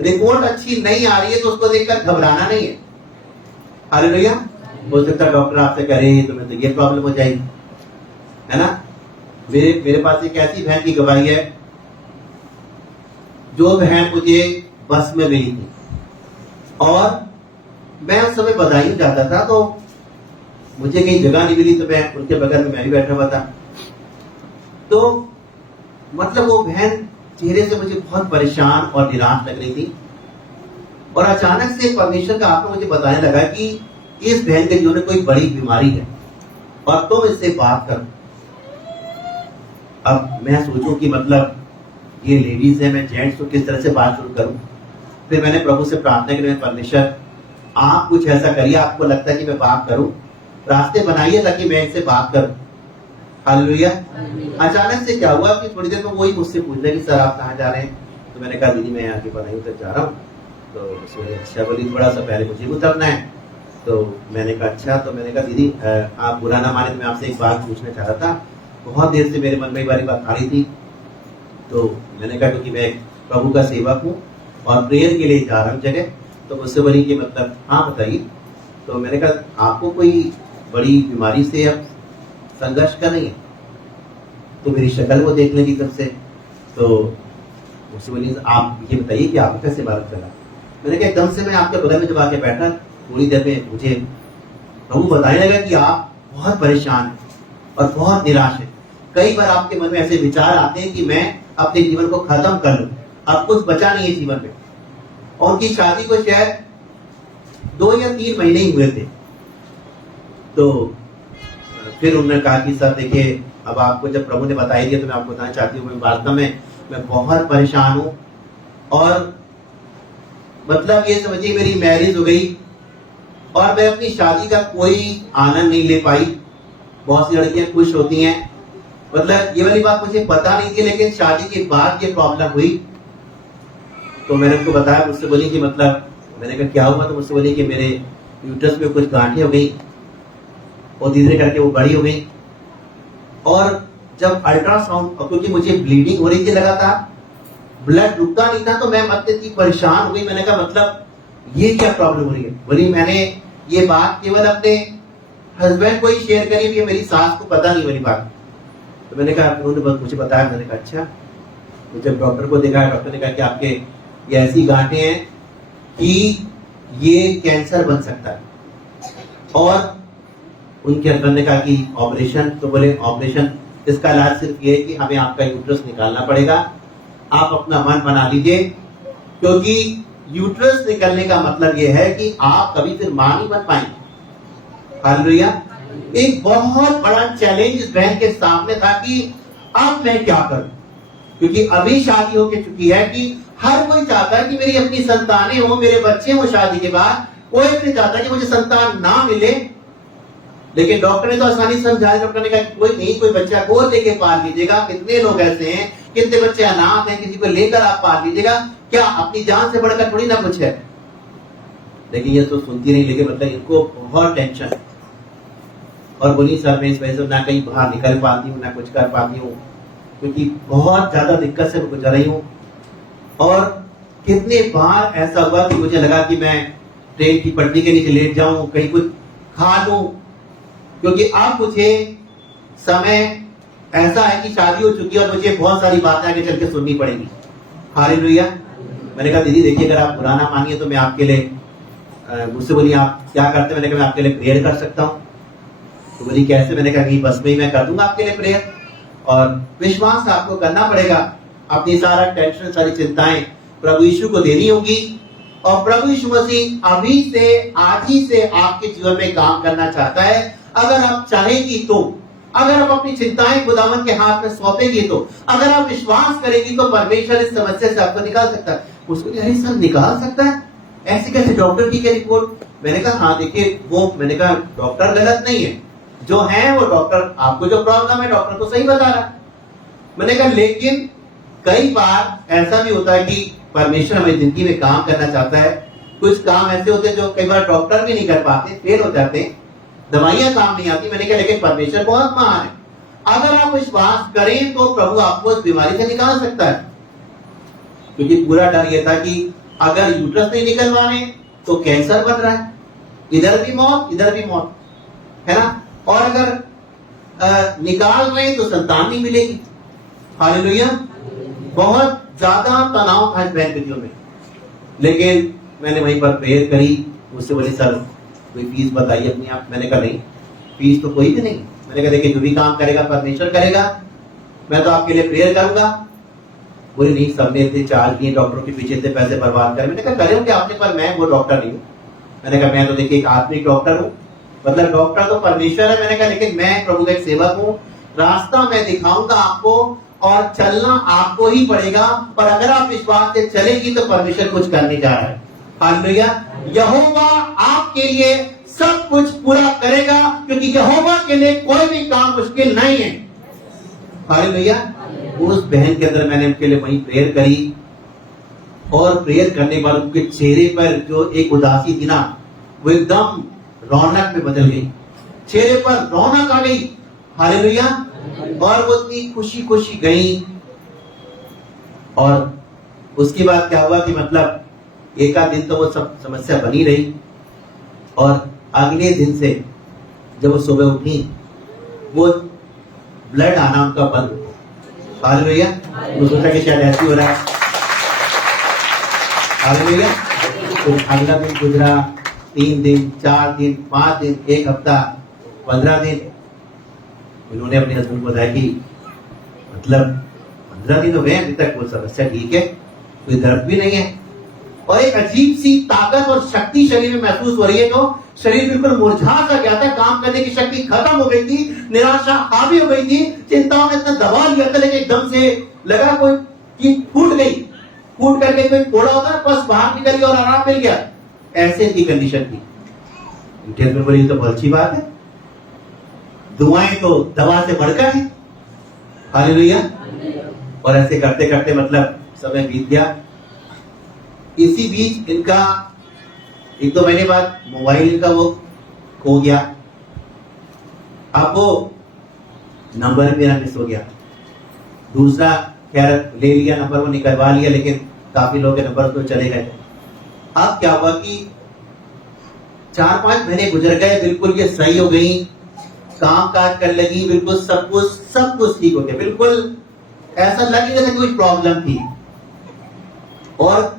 रिपोर्ट अच्छी नहीं आ रही है तो उसको देखकर घबराना नहीं है। हालेलुया। हो सकता है डॉक्टर आपसे कह रहे हैं तुम्हें तो ये प्रॉब्लम हो जाएगी, है ना? मेरे पास एक ऐसी बहन की गवाही है, जो बहन मुझे बस में मिली थी और मैं उस समय बधाई जाता था, तो मुझे कहीं जगह नहीं मिली तो मैं उनके बगल में मैं भी बैठा हुआ था। तो मतलब वो बहन चेहरे से मुझे बहुत परेशान और निराश लग रही थी, और अचानक से परमेश्वर का आत्मा मुझे बताने लगा कि इस बहन के जीवन में कोई बड़ी बीमारी है और तुम इससे बात करो। अब मैं सोचूं कि मतलब ये लेडीज है, मैं जेंट्स को किस तरह से बात शुरू करूं। फिर मैंने प्रभु से प्रार्थना की, परमेश्वर आप कुछ ऐसा करिए, आपको लगता है कि मैं बात करूं, रास्ते बनाइए ताकि मैं इनसे बात करूं। हालेलुया। अचानक से क्या हुआ कि थोड़ी देर में वही मुझसे पूछने कि सर आप कहाँ जा रहे हैं? तो मैंने कहा दीदी मैं यहाँ की पढ़ाई तक जा रहा हूँ। तो उसने अच्छा बोली थोड़ा सा पहले मुझे उतरना है। तो मैंने कहा अच्छा। तो मैंने कहा दीदी आप बुरा ना माने तो मैं आपसे एक बात पूछना चाह रहा था, बहुत देर से मेरे मन में बारी बात आ रही थी। तो मैंने कहा क्योंकि मैं प्रभु का सेवक हूँ और प्रेयर के लिए जा रहा हूँ जगह। तो मुझसे बोली कि मतलब हाँ बताइए। तो मैंने कहा आपको कोई बड़ी बीमारी से अब संघर्ष कर नहीं है? तो मेरी शक्ल वो देख लगी तब से। तो मुझसे बोली आप ये बताइए कि आपको कैसे मालूम चला? मैंने कहा एकदम से मैं आपके बगल में जब आके बैठा, थोड़ी देर में मुझे प्रभु बताने लगा कि आप बहुत परेशान हैं और बहुत निराश है। कई बार आपके मन में ऐसे विचार आते हैं कि मैं अपने जीवन को खत्म कर लूं, अब कुछ बचा नहीं है जीवन में। और उनकी शादी को शायद 2 या 3 महीने ही हुए थे। तो फिर उन्होंने कहा कि सर देखिए अब आपको जब प्रभु ने बताई दिया तो मैं आपको बताना चाहती हूँ, मैं वास्तव में मैं बहुत परेशान हूँ। और मतलब ये समझिए मेरी मैरिज हो गई और मैं अपनी शादी का कोई आनंद नहीं ले पाई। बहुत सी लड़कियां खुश होती हैं, मतलब ये वाली बात मुझे पता नहीं थी, लेकिन शादी के बाद ये प्रॉब्लम हुई। तो मैंने उनको बताया, मुझसे बोली कि मतलब, मैंने कहा क्या हुआ, तो मुझसे बोली कि मेरे यूट्रस में कुछ गांठें हो गई और धीरे धीरे करके वो बड़ी हो गई। और जब अल्ट्रासाउंड, क्योंकि मुझे ब्लीडिंग हो रही थी लगातार, ब्लड रुकता नहीं था, तो मैं मतलब परेशान हो गई। मैंने कहा मतलब ये क्या प्रॉब्लम हो रही है। बोली मैंने ये बात केवल अपने हस्बैंड को ही शेयर करी, कि मेरी सास को पता नहीं वाली बात। तो मैंने कहा, उन्होंने मुझे बताया। मैंने कहा अच्छा। तो जब डॉक्टर को दिखाया, डॉक्टर ने कहा कि आपके ये ऐसी गांठें हैं कि ये कैंसर बन सकता है। और उनके हस्बैंड ने कहा कि ऑपरेशन। तो बोले ऑपरेशन, इसका इलाज सिर्फ ये है कि हमें आपका यूट्रस निकालना पड़ेगा, आप अपना मन बना लीजिए, क्योंकि यूट्रस निकलने का मतलब ये है कि आप कभी फिर मां नहीं बन पाएंगे। हालेलुया। एक बहुत बड़ा चैलेंज इस बहन के सामने था कि अब मैं क्या करूं, क्योंकि अभी शादी हो चुकी है कि हर कोई चाहता है कि मेरी अपनी संतानें हो, मेरे बच्चे हो शादी के बाद। कोई भी नहीं चाहता कि मुझे संतान ना मिले। लेकिन डॉक्टर ने तो आसानी समझाया। डॉक्टर ने कहा कोई नहीं, कोई बच्चा गोद लेके पाल लीजिएगा। कितने लोग ऐसे हैं, कितने बच्चे अनाथ हैं, किसी को लेकर आप पाल लीजिएगा, क्या अपनी जान से बढ़कर थोड़ी ना कुछ है। लेकिन ये तो सुनती नहीं, लेकिन मतलब इनको बहुत टेंशन। और बोली सर मैं इस वजह से ना कहीं बाहर निकल पाती हूँ, ना कुछ कर पाती हूँ, क्योंकि बहुत ज्यादा दिक्कत से गुजर रही हूँ। और कितने बार ऐसा हुआ कि मुझे लगा कि मैं ट्रेन की पटरी के नीचे लेट जाऊं, कहीं कुछ खा लूं, क्योंकि अब मुझे समय ऐसा है कि शादी हो चुकी है और मुझे बहुत सारी बातें आगे चल के सुननी पड़ेगी। हालेलुया। मैंने कहा दीदी देखिए, अगर आप बुरा ना मानिए तो मैं आपके लिए, मुझसे बोली आप क्या करते हैं। मैंने कहा मैं आपके लिए प्रेयर कर सकता हूँ। तो बोली कैसे। मैंने कहा नहीं बस में ही मैं कर दूंगा आपके लिए प्रेयर, और विश्वास आपको करना पड़ेगा। अपनी सारा टेंशन, सारी चिंताएं प्रभु यीशु को देनी होगी, और प्रभु यीशु मसीह अभी से, आज ही से आपके जीवन में काम करना चाहता है। अगर आप चाहेंगी तो, अगर आप अपनी चिंताएं खुदावन के हाथ में सौंपेंगी तो, अगर आप विश्वास करेंगी तो परमेश्वर इस समस्या से आपको निकाल सकता है। उसको अरे सर निकाल सकता है, ऐसे कैसे, डॉक्टर की क्या रिपोर्ट। मैंने कहा हाँ देखिए वो, मैंने कहा डॉक्टर गलत नहीं है, जो है वो डॉक्टर, आपको जो प्रॉब्लम है डॉक्टर तो सही बता रहा है। मैंने कहा लेकिन कई बार ऐसा भी होता है कि परमेश्वर हमारी जिंदगी में काम करना चाहता है। कुछ काम ऐसे होते हैं जो कई बार डॉक्टर भी नहीं कर पाते, फेल हो जाते हैं, दवाइयां काम नहीं आती। मैंने कहा लेकिन परमेश्वर बहुत महान है, अगर आप विश्वास करें तो प्रभु आपको इस बीमारी से निकाल सकता है। क्योंकि पूरा डर यह था कि अगर यूट्रस नहीं निकलवाने तो कैंसर बन रहा है, इधर भी मौत इधर भी मौत, है ना। और अगर निकाल रहे तो संतान नहीं मिलेगी। हालेलुया। बहुत ज्यादा तनाव था इस बहन के जीवन में। लेकिन मैंने वहीं पर प्रेयर करी। मुझसे बोले सर कोई फीस बताइए अपनी आप। मैंने कहा नहीं फीस तो कोई भी नहीं। मैंने कहा देखिए जो भी काम करेगा परमेश्वर करेगा, मैं तो आपके लिए प्रेयर करूंगा। बोले नहीं सबने इतने चार्ज किए, डॉक्टरों के पीछे इतने पैसे बर्बाद करे। मैंने कहा करेंगे आपने, पर मैं वो डॉक्टर नहीं हूँ। मैंने कहा मैं तो देखिए एक आत्मिक डॉक्टर हूँ, मतलब डॉक्टर तो परमेश्वर है। मैंने कहा लेकिन मैं प्रभु का एक सेवक हूँ, रास्ता मैं दिखाऊंगा आपको और चलना आपको ही पड़ेगा। पर अगर आप विश्वास से चलेंगी तो परमेश्वर कुछ करने जा रहा है। हालेलुया। यहोवा आपके लिए सब कुछ पूरा करेगा, क्योंकि यहोवा के लिए कोई भी काम मुश्किल नहीं है। हालेलुया। उस बहन के अंदर मैंने उनके लिए वही प्रेयर करी, और प्रेयर करने बाद उनके चेहरे पर जो एक उदासी थी ना, वो एकदम रौनक में बदल गई। चेहरे पर रौनक आ गई। हालेलुया। और वो इतनी खुशी खुशी गई। और उसके बाद क्या हुआ कि मतलब एक आध दिन तो वो सब समस्या बनी रही, और अगले दिन से जब वो सुबह उठी वो ब्लड आना उनका बंद। हालेलुया। वो सोचा कि शायद ऐसी हो रहा है। हालेलुया। तो अगला दिन गुजरा, 3 दिन, 4 दिन, 5 दिन, 1 हफ्ता, 15 दिन। उन्होंने अपने हस्बैंड को बताया कि मतलब 15 दिन हो गए अभी तक वो समस्या ठीक है, कोई दर्द भी नहीं है। और एक अजीब सी ताकत और शक्ति शरीर में महसूस हो रही है। तो शरीर बिल्कुल मुरझा सा गया था, काम करने की शक्ति खत्म हो गई थी, निराशा हावी हो गई थी, चिंताओं ने इतना दबा लिया था, लेकिन एकदम से लगा कोई चीज फूट गई, फूट करके कोई फोड़ा होता है बस बाहर निकल गया और आराम मिल गया, ऐसे की कंडीशन थी। बोली तो बहुत अच्छी बात है, दुआएं तो दवा से बढ़कर है। हालेलुया। और ऐसे करते करते मतलब समय बीत गया। इसी बीच इनका 1-2 महीने बाद मोबाइल इनका वो खो गया। अब वो नंबर मेरा मिस हो गया, दूसरा खैर ले लिया नंबर, वो निकलवा लिया, लेकिन काफी लोग के नंबर तो चले गए। अब क्या हुआ कि 4-5 महीने गुजर गए, बिल्कुल ये सही हो गई, काम काज कर लगी, बिल्कुल सब कुछ ठीक हो गया, बिल्कुल ऐसा लगे जैसे कोई प्रॉब्लम थी। और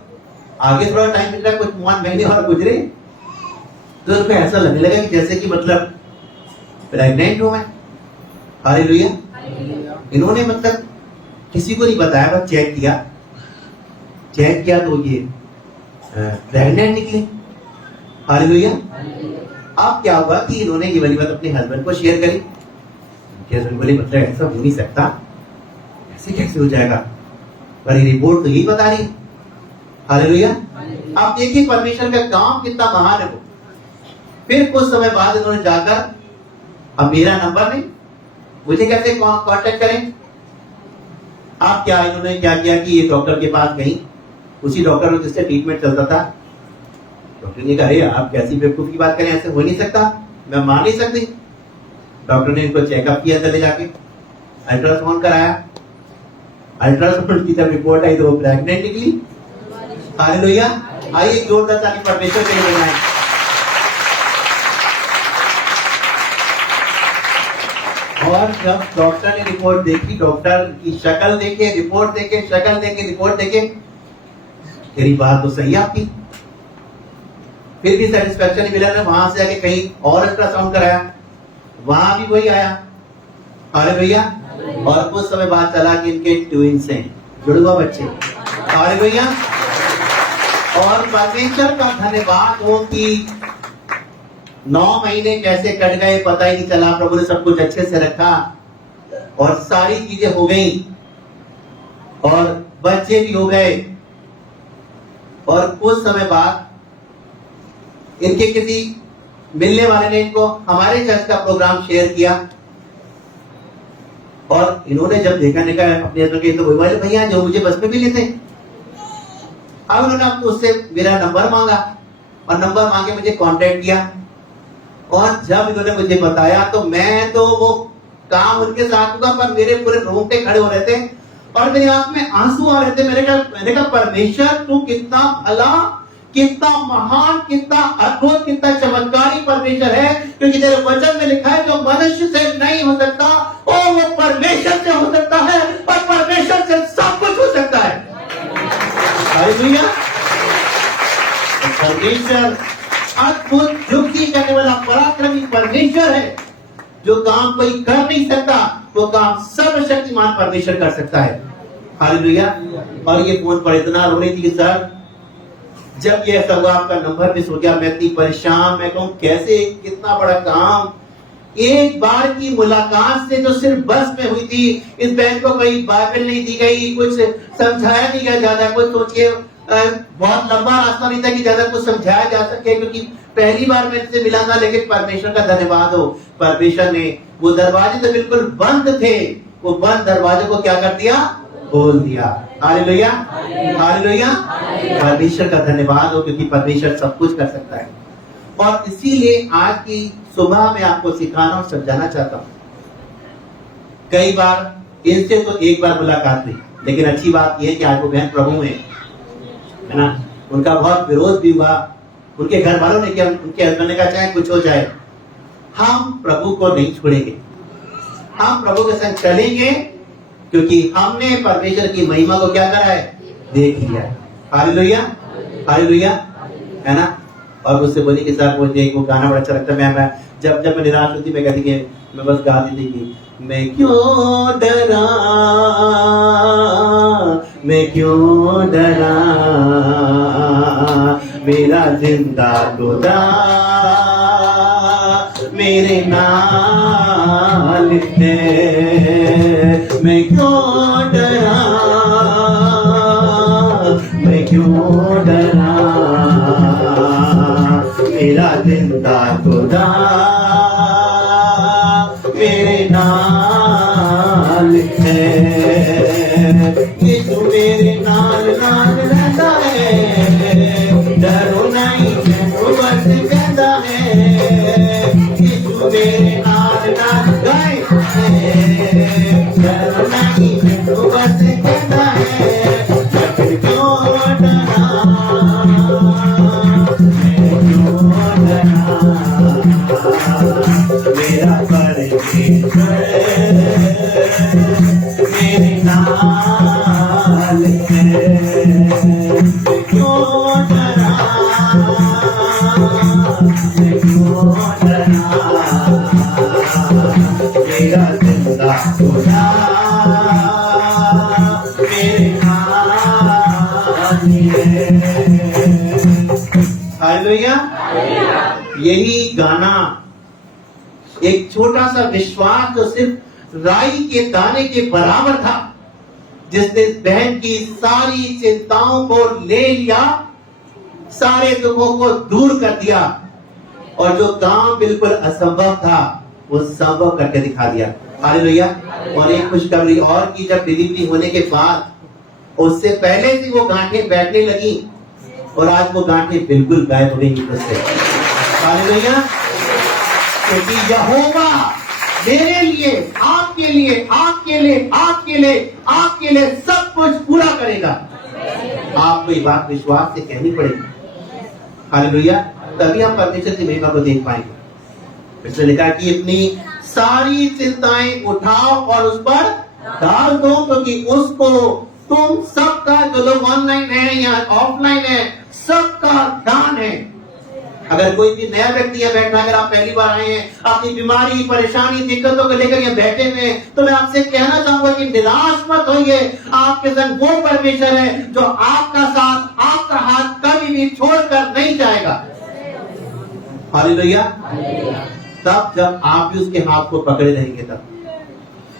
आगे थोड़ा टाइम मिल रहा है, कुछ 5 महीने और गुजरे, तो उनको ऐसा लगने लगा कि जैसे कि मतलब प्रेग्नेंट हो मैं। हालेलुया। इन्होंने मतलब किसी को नहीं बताया, बस चेक किया तो ये प्रेग्नेंट निकले। हालेलुया। अब क्या हुआ कि इन्होंने ये वाली बात अपने हस्बैंड को शेयर करी। हस्बैंड बोले मतलब ऐसा हो नहीं सकता, ऐसे कैसे हो जाएगा, पर ये रिपोर्ट तो यही बता रही। हालेलुया। आप देखिए परमेश्वर का काम कितना महान है। वो फिर कुछ समय बाद इन्होंने जाकर, अब मेरा नंबर नहीं, मुझे कैसे कांटेक्ट करें। आप क्या, इन्होंने क्या किया कि ये डॉक्टर के पास गई, उसी डॉक्टर को जिससे ट्रीटमेंट चलता था। डॉक्टर ने कहा आप कैसी बेवकूफ की बात करें, ऐसे हो नहीं सकता, मैं मान नहीं सकती। डॉक्टर ने इनको चेकअप किया, चले जाके अल्ट्रासाउंड कराया। अल्ट्रासाउंड की जब रिपोर्ट आई तो वो प्रेग्नेंट निकली। हालेलुया। आइए जोरदार ताली परमेश्वर के लिए बनाएं। और जब डॉक्टर ने रिपोर्ट देखी, डॉक्टर की शक्ल देखे, रिपोर्ट देखे, शक्ल देखे, रिपोर्ट देखे, तेरी बात तो सही आपकी, फिर भी सेटिस्फेक्शन नहीं मिला। वहां से आके कहीं और अल्ट्रासाउंड कराया, वहां भी वही आया। हालेलुया। और कुछ समय बाद चला कि इनके ट्विंस हैं, जुड़वा बच्चे। हालेलुया। और परमेश्वर का धन्यवाद हो कि 9 महीने कैसे कट गए पता ही नहीं चला। प्रभु ने सब कुछ अच्छे से रखा और सारी चीजें हो गई और बच्चे भी हो गए। और कुछ समय बाद इनके किसी मिलने वाले ने इनको हमारे चर्च का प्रोग्राम शेयर किया और इन्होंने जब देखा अपने तो भैया जो मुझे बस में भी लेते। अब उन्होंने उससे मेरा नंबर मांगा और नंबर मांगे मुझे कांटेक्ट किया। और जब इन्होंने मुझे बताया तो मैं तो वो काम उनके साथ हुआ, पर मेरे पूरे रोंगटे खड़े हो रहे थे और मेरी आंख में आंसू आ रहे थे। मैंने कहा परमेश्वर तू कितना भला, कितना महान, कितना अद्भुत, कितना चमत्कारी परमेश्वर है, क्योंकि तेरे वचन में लिखा है जो मनुष्य से नहीं हो सकता वो परमेश्वर से हो सकता है और परमेश्वर से सब कुछ हो सकता है। हालेलुया। परमेश्वर अद्भुत युक्ति करने वाला पराक्रमी परमेश्वर है। जो काम कोई कर नहीं सकता वो काम सर्वशक्तिमान परमेश्वर कर सकता है। हालेलुया। और ये फोन पर इतना रो रही थी कि सर जब ये ऐसा हुआ, आपका नंबर मिस हो गया, मैं इतनी परेशान, मैं कहूं कैसे, कितना बड़ा काम। एक बार की मुलाकात से जो सिर्फ बस में हुई थी, इस बहन को कोई बाइबल नहीं दी गई, कुछ समझाया नहीं गया ज्यादा, कुछ सोचिए बहुत लंबा रास्ता नहीं था कि ज्यादा कुछ समझाया जा सके, क्योंकि पहली बार मैं इनसे मिला था। लेकिन परमेश्वर का धन्यवाद हो, परमेश्वर ने वो दरवाजे तो बिल्कुल बंद थे, वो बंद दरवाजे को क्या कर दिया, खोल दिया। हालेलुया। हालेलुया। परमेश्वर का धन्यवाद हो, क्योंकि परमेश्वर सब कुछ कर सकता है। और इसीलिए आज की सुबह मैं आपको सिखाना और समझाना चाहता हूँ। कई बार इनसे तो एक बार मुलाकात हुई, लेकिन अच्छी बात यह है कि आज वो बहन प्रभु में है ना। उनका बहुत विरोध भी हुआ, उनके घर वालों ने क्या, उनके हस्बैंड ने कहा चाहे कुछ हो जाए हम प्रभु को नहीं छोड़ेंगे, हम प्रभु के संग चलेंगे, क्योंकि हमने परमेश्वर की महिमा को क्या करा है, देख लिया। हालेलुया। हालेलुया, है ना। और मुझसे बोली कि सर मुझे वो गाना बड़ा अच्छा लगता है। मैं जब मैं निराश होती मैं कहती कि मैं बस गा देती कि मैं क्यों डरा, मैं क्यों डरा, मेरा जिंदा खुदा मेरे नाल है, मैं क्यों डरा, मैं क्यों डरा, मेरा जिंदा खुदा मेरे नाल है, यीशु मेरे नाल नाल रहता है, डरो नहीं मैं बस कहता है, यीशु मेरे नाल नाल गाए, डरो नहीं मैं बस कहता है, फिर क्यों डरा, मैं क्यों डरा, मेरा परमेश्वर मेरे नाल है, क्यों डरा, क्यों डरा, मेरा जिंदा खुदा मेरे नाल है। हालेलुया। यही गाना एक छोटा सा विश्वास जो सिर्फ राई के दाने के बराबर था, जिसने बहन की सारी चिंताओं को ले लिया, सारे दुखों को दूर कर दिया, और जो काम बिल्कुल असंभव था वो संभव करके दिखा दिया। हालेलुया। और एक खुशखबरी और की, जब डिलीवरी होने के बाद उससे पहले से वो गांठें बैठने लगी, और आज वो गांठें बिल्कुल गायब हो गई उससे। हालेलुया। क्योंकि यहोवा मेरे लिए, आपके लिए, आपके लिए, आपके लिए, आपके लिए सब कुछ पूरा करेगा। आपको ये बात विश्वास से कहनी पड़ेगी। हालेलुया। तभी हम परमेश्वर की महिमा को देख पाएंगे। इसने लिखा कि अपनी सारी चिंताएं उठाओ और उस पर डाल दो, क्योंकि उसको तुम सबका, जो लोग ऑनलाइन है या ऑफलाइन है, सबका ध्यान है। अगर कोई भी नया व्यक्ति यहाँ बैठा, अगर आप पहली बार आए हैं, अपनी बीमारी, परेशानी, दिक्कतों को लेकर यहाँ बैठे हुए हैं, तो मैं आपसे कहना चाहूंगा कि निराश मत होइए। आपके संग वो परमेश्वर है जो आपका साथ, आपका हाथ कभी भी छोड़कर नहीं जाएगा। हालेलुया। तब जब आप भी उसके हाथ को पकड़े रहेंगे तब।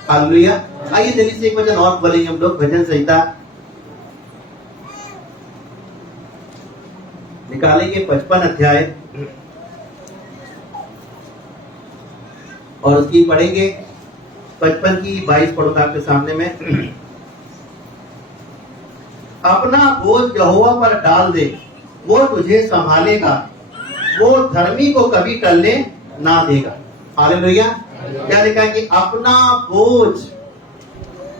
हालेलुया। आइए जल्दी से एक वचन और बोलेंगे हम लोग। भजन संहिता निकालेंगे 55 अध्याय और उसकी पढ़ेंगे 55 की 22 पढ़ूंगा आपके सामने में। अपना बोझ यहोवा पर डाल दे, वो तुझे संभालेगा, वो धर्मी को कभी टलने ना देगा। हालेलुया। क्या लिखा है कि अपना बोझ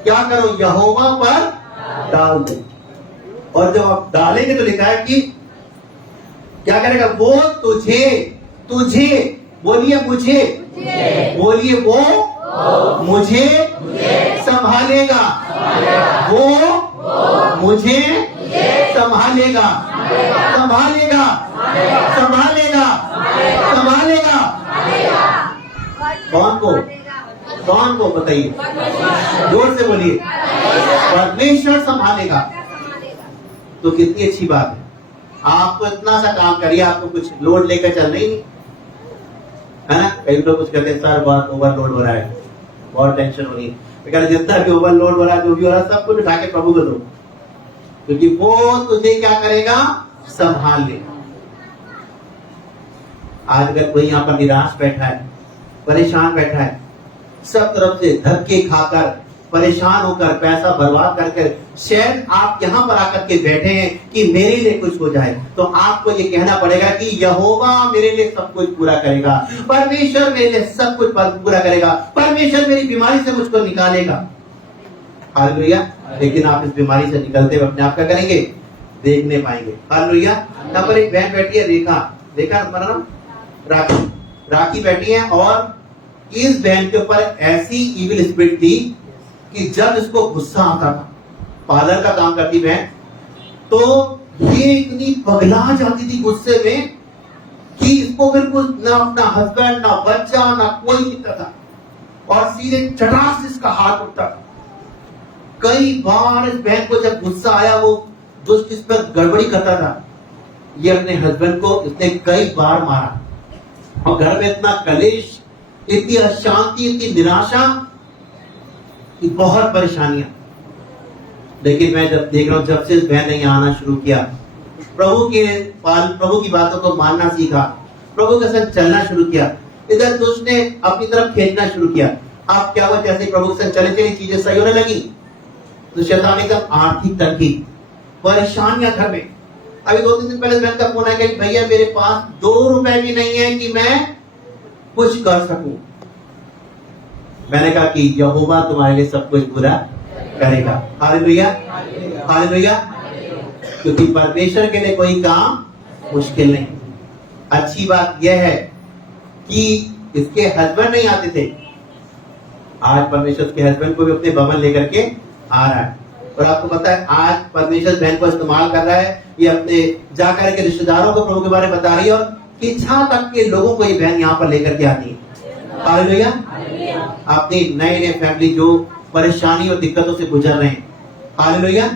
क्या करो, यहोवा पर डाल दो। और जब आप डालेंगे तो लिखा है कि क्या करेगा, वो तुझे, तुझे बोलिए, मुझे बोलिए, वो मुझे संभालेगा, वो मुझे संभालेगा, संभालेगा, संभालेगा, संभालेगा। कौन को, कौन को बताइए, जोर से बोलिए। परमेश्वर संभालेगा। तो कितनी अच्छी बात है। आपको इतना सा काम करिए, आपको कुछ लोड लेकर चलना ही नहीं है ना। कई लोग कुछ कहते हैं, सर बहुत ओवरलोड हो रहा है, बहुत टेंशन हो रही है। जितना भी ओवरलोड हो रहा है, जो भी हो रहा है, सब कुछ उठा के प्रभु को दो, क्योंकि वो तुझे क्या करेगा, संभाल लेगा। आज अगर कोई यहाँ पर निराश बैठा है, परेशान बैठा है, सब तरफ से धक्के खाकर, परेशान होकर, पैसा बर्बाद करके शायद आप यहाँ पर आकर के बैठे हैं कि मेरे लिए कुछ हो जाए, तो आपको ये कहना पड़ेगा कि यहोवा मेरे लिए सब कुछ पूरा करेगा, परमेश्वर मेरे लिए सब कुछ पूरा करेगा, परमेश्वर मेरी बीमारी से मुझको निकालेगा। हालेलुया। लेकिन आप इस बीमारी से निकलते हुए अपने आप क्या करेंगे, देखने पाएंगे। हालेलुया। यहाँ पर एक बहन बैठी है, रेखा, देखा तुम्हारा नाम, राखी, राखी बैठी है, और इस बहन के ऊपर ऐसी इविल स्पिरिट थी कि जब इसको गुस्सा आता था, पार्लर का काम करती बहन, तो ये इतनी पगला जाती थी गुस्से में कि इसको बिल्कुल ना अपना हस्बैंड, ना बच्चा, ना कोई दिखता था, और सीधे चटाक से इसका हाथ उठता था। कई बार इस बहन को जब गुस्सा आया, वो जो इस पर गड़बड़ी करता था, ये अपने हस्बैंड को उसने कई बार मारा और घर में इतना कलेश, इतनी अशांति, इतनी निराशा, बहुत परेशानियां। लेकिन मैं जब देख रहा हूं, जब से इस बहन ने यहाँ आना शुरू किया, प्रभु की बातों को मानना सीखा, प्रभु के साथ चलना शुरू किया, इधर दुष्ट ने अपनी तरफ खींचना शुरू किया। आप क्या हुआ, जैसे प्रभु के साथ चले चले चीजें सही होने लगी तो शैतान एकदम आर्थिक तंगी, परेशानियां घर में। अभी 2-3 दिन पहले बहन का फोन आया कि भैया मेरे पास 2 रुपए भी नहीं है कि मैं कुछ कर सकूं। मैंने कहा कि यहोवा तुम्हारे लिए सब कुछ पूरा करेगा। Hallelujah, hallelujah. क्योंकि परमेश्वर के लिए कोई काम मुश्किल नहीं। अच्छी बात यह है कि इसके हस्बैंड नहीं आते थे, आज परमेश्वर के हस्बैंड को भी अपने भवन लेकर के आ रहा है। और आपको पता है आज परमेश्वर बहन को इस्तेमाल कर रहा है, ये अपने जाकर के रिश्तेदारों को प्रभु के बारे में बता रही है और इच्छा तक के लोगों को ये बहन यहाँ पर लेकर के आती है। हालेलुया। अपनी नए नए फैमिली जो परेशानी और दिक्कतों से गुजर रहे हैं, हालेलुया,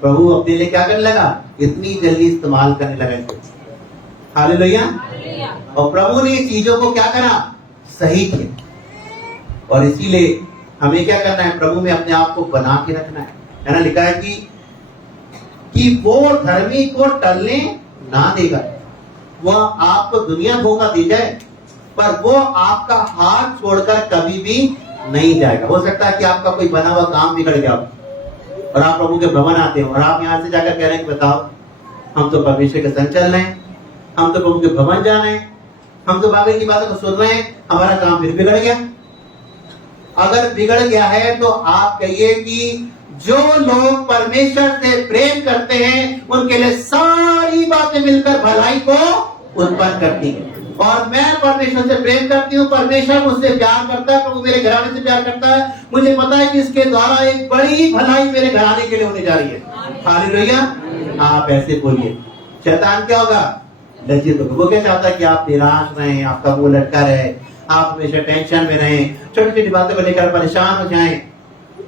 प्रभु अपने लिए क्या करने लगा, इतनी जल्दी इस्तेमाल करने लगा इनको। हालेलुया। और प्रभु ने चीजों को क्या करा, सही किया। और इसीलिए हमें क्या करना है, प्रभु में अपने आप को बना के रखना है ना। लिखा है कि वो धर्मी को टलने ना देगा। वह आपको दुनिया धोखा दी जाए पर वो आपका हाथ छोड़कर कभी भी नहीं जाएगा। हो सकता है कि आपका कोई बना हुआ काम बिगड़ गया और आप प्रभु के भवन आते हो और आप यहाँ से जाकर कह रहे हैं कि बताओ हम तो परमेश्वर के संग चल रहे हैं, हम तो प्रभु के भवन जा रहे हैं, हम तो बाबे की बातों को सुन रहे हैं, हमारा काम फिर बिगड़ गया। अगर बिगड़ गया है तो आप कहिए कि जो लोग परमेश्वर से प्रेम करते हैं उनके लिए सारी बातें मिलकर भलाई को उत्पन्न करती हैं। और मैं परमेश्वर से प्रेम करती हूँ, परमेश्वर मुझसे प्यार करता है, प्रभु मेरे घराने से प्यार करता है, मुझे पता है कि इसके द्वारा एक बड़ी भलाई मेरे घराने के लिए होने जा रही है। हालेलुया। आप ऐसे बोलिए। शैतान क्या होगा, लज्जित होगा। वो क्या चाहता है कि आप निराश रहें, आपका मुंह लटका रहे, आप हमेशा टेंशन में रहें, छोटी छोटी बातों को लेकर परेशान हो जाएं,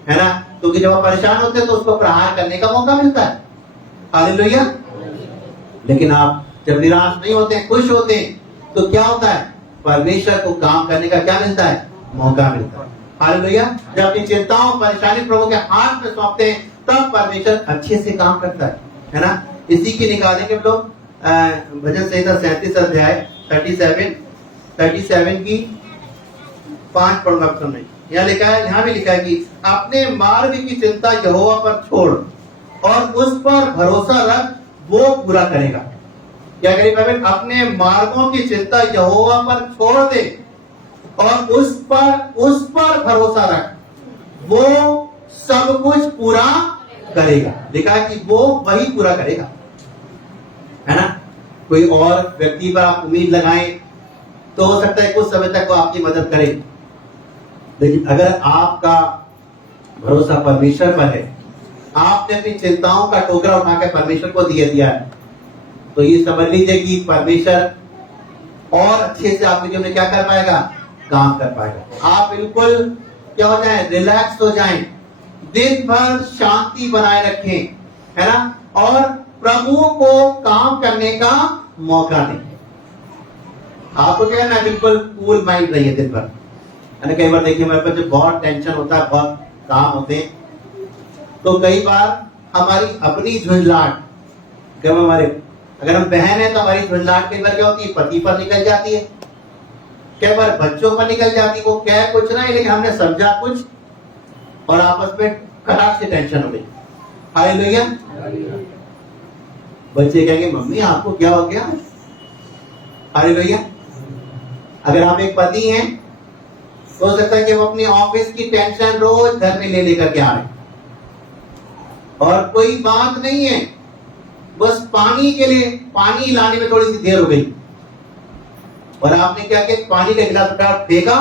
है ना। क्योंकि जब आप परेशान होते हैं तो उसको प्रहार करने का मौका मिलता है। हालेलुया। लेकिन आप जब निराश नहीं होते, खुश होते हैं, तो क्या होता है, परमेश्वर को काम करने का क्या मिलता है, मौका मिलता है। हालेलुया। जब अपनी चिंताओं परेशानी प्रभु के हाथ में सौंपते हैं तब परमेश्वर अच्छे से काम करता है ना। इसी की निकालेंगे हम लोग भजन संहिता 37 अध्याय 37 की 5 पढ़ूंगा सुनने। यहाँ लिखा है, यहाँ भी लिखा है कि अपने मार्ग की चिंता यहोवा पर छोड़ और उस पर भरोसा रख, वो पूरा करेगा। क्या करेगा, अपने मार्गों की चिंता यहोवा पर छोड़ दे और उस पर भरोसा रख, वो सब कुछ पूरा करेगा। लिखा है कि वो वही पूरा करेगा, है ना। कोई और व्यक्ति पर आप उम्मीद लगाएं तो हो सकता है कुछ समय तक वो आपकी मदद करे, लेकिन अगर आपका भरोसा परमेश्वर पर है, आपने अपनी चिंताओं का टोकरा उठाकर परमेश्वर को दिया है, तो ये समझ लीजिए कि परमेश्वर और अच्छे से आपके जीवन में क्या कर पाएगा, काम कर पाएगा। आप बिल्कुल क्या हो जाए, रिलैक्स हो जाएं, दिन भर शांति बनाए रखें, है ना, और प्रभु को काम करने का मौका दें। आपको क्या है ना, बिल्कुल कूल माइंड रहिए दिन भर, है ना। कई बार देखिए मेरे पास जब बहुत टेंशन होता है, बहुत काम होते हैं, तो कई बार हमारी अपनी झुंझलाहट, जब हमारे अगर हम बहन है तो हमारी झुंझलाहट कई बार क्या होती है, पति पर निकल जाती है, कई बार बच्चों पर निकल जाती है। वो क्या है, कुछ नहीं, लेकिन हमने समझा कुछ और आपस में खटाक से टेंशन हो गई। हालेलुया। बच्चे कहेंगे मम्मी आपको क्या हो गया। हालेलुया। अगर आप एक पति हैं तो हो सकता है कि वो अपनी ऑफिस की टेंशन रोज घर में ले लेकर के आ रहे और कोई बात नहीं है, बस पानी के लिए पानी लाने में थोड़ी सी देर हो गई और आपने क्या किया, पानी का गिलास उठा फेंका,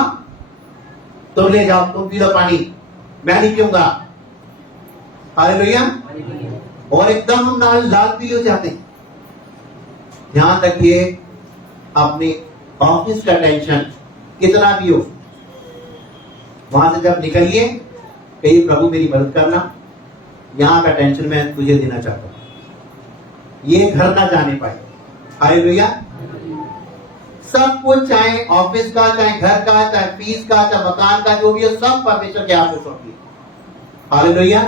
तो ले जाओ तुम पी लो पानी, मैं नहीं पीऊंगा। हालेलुया। और एकदम हम लाल पी हो जाते हैं। ध्यान रखिए, अपने ऑफिस का टेंशन कितना भी हो, वहां से जब निकलिए कहिए प्रभु मेरी मदद करना, यहाँ का टेंशन मैं तुझे देना चाहता हूँ, ये घर ना जाने पाए। हालेलुया। सब कुछ, चाहे ऑफिस का, चाहे घर का, चाहे फीस का, चाहे मकान का, जो भी है सब परमेश्वर के हाथ में सौंप दिया। हालेलुया।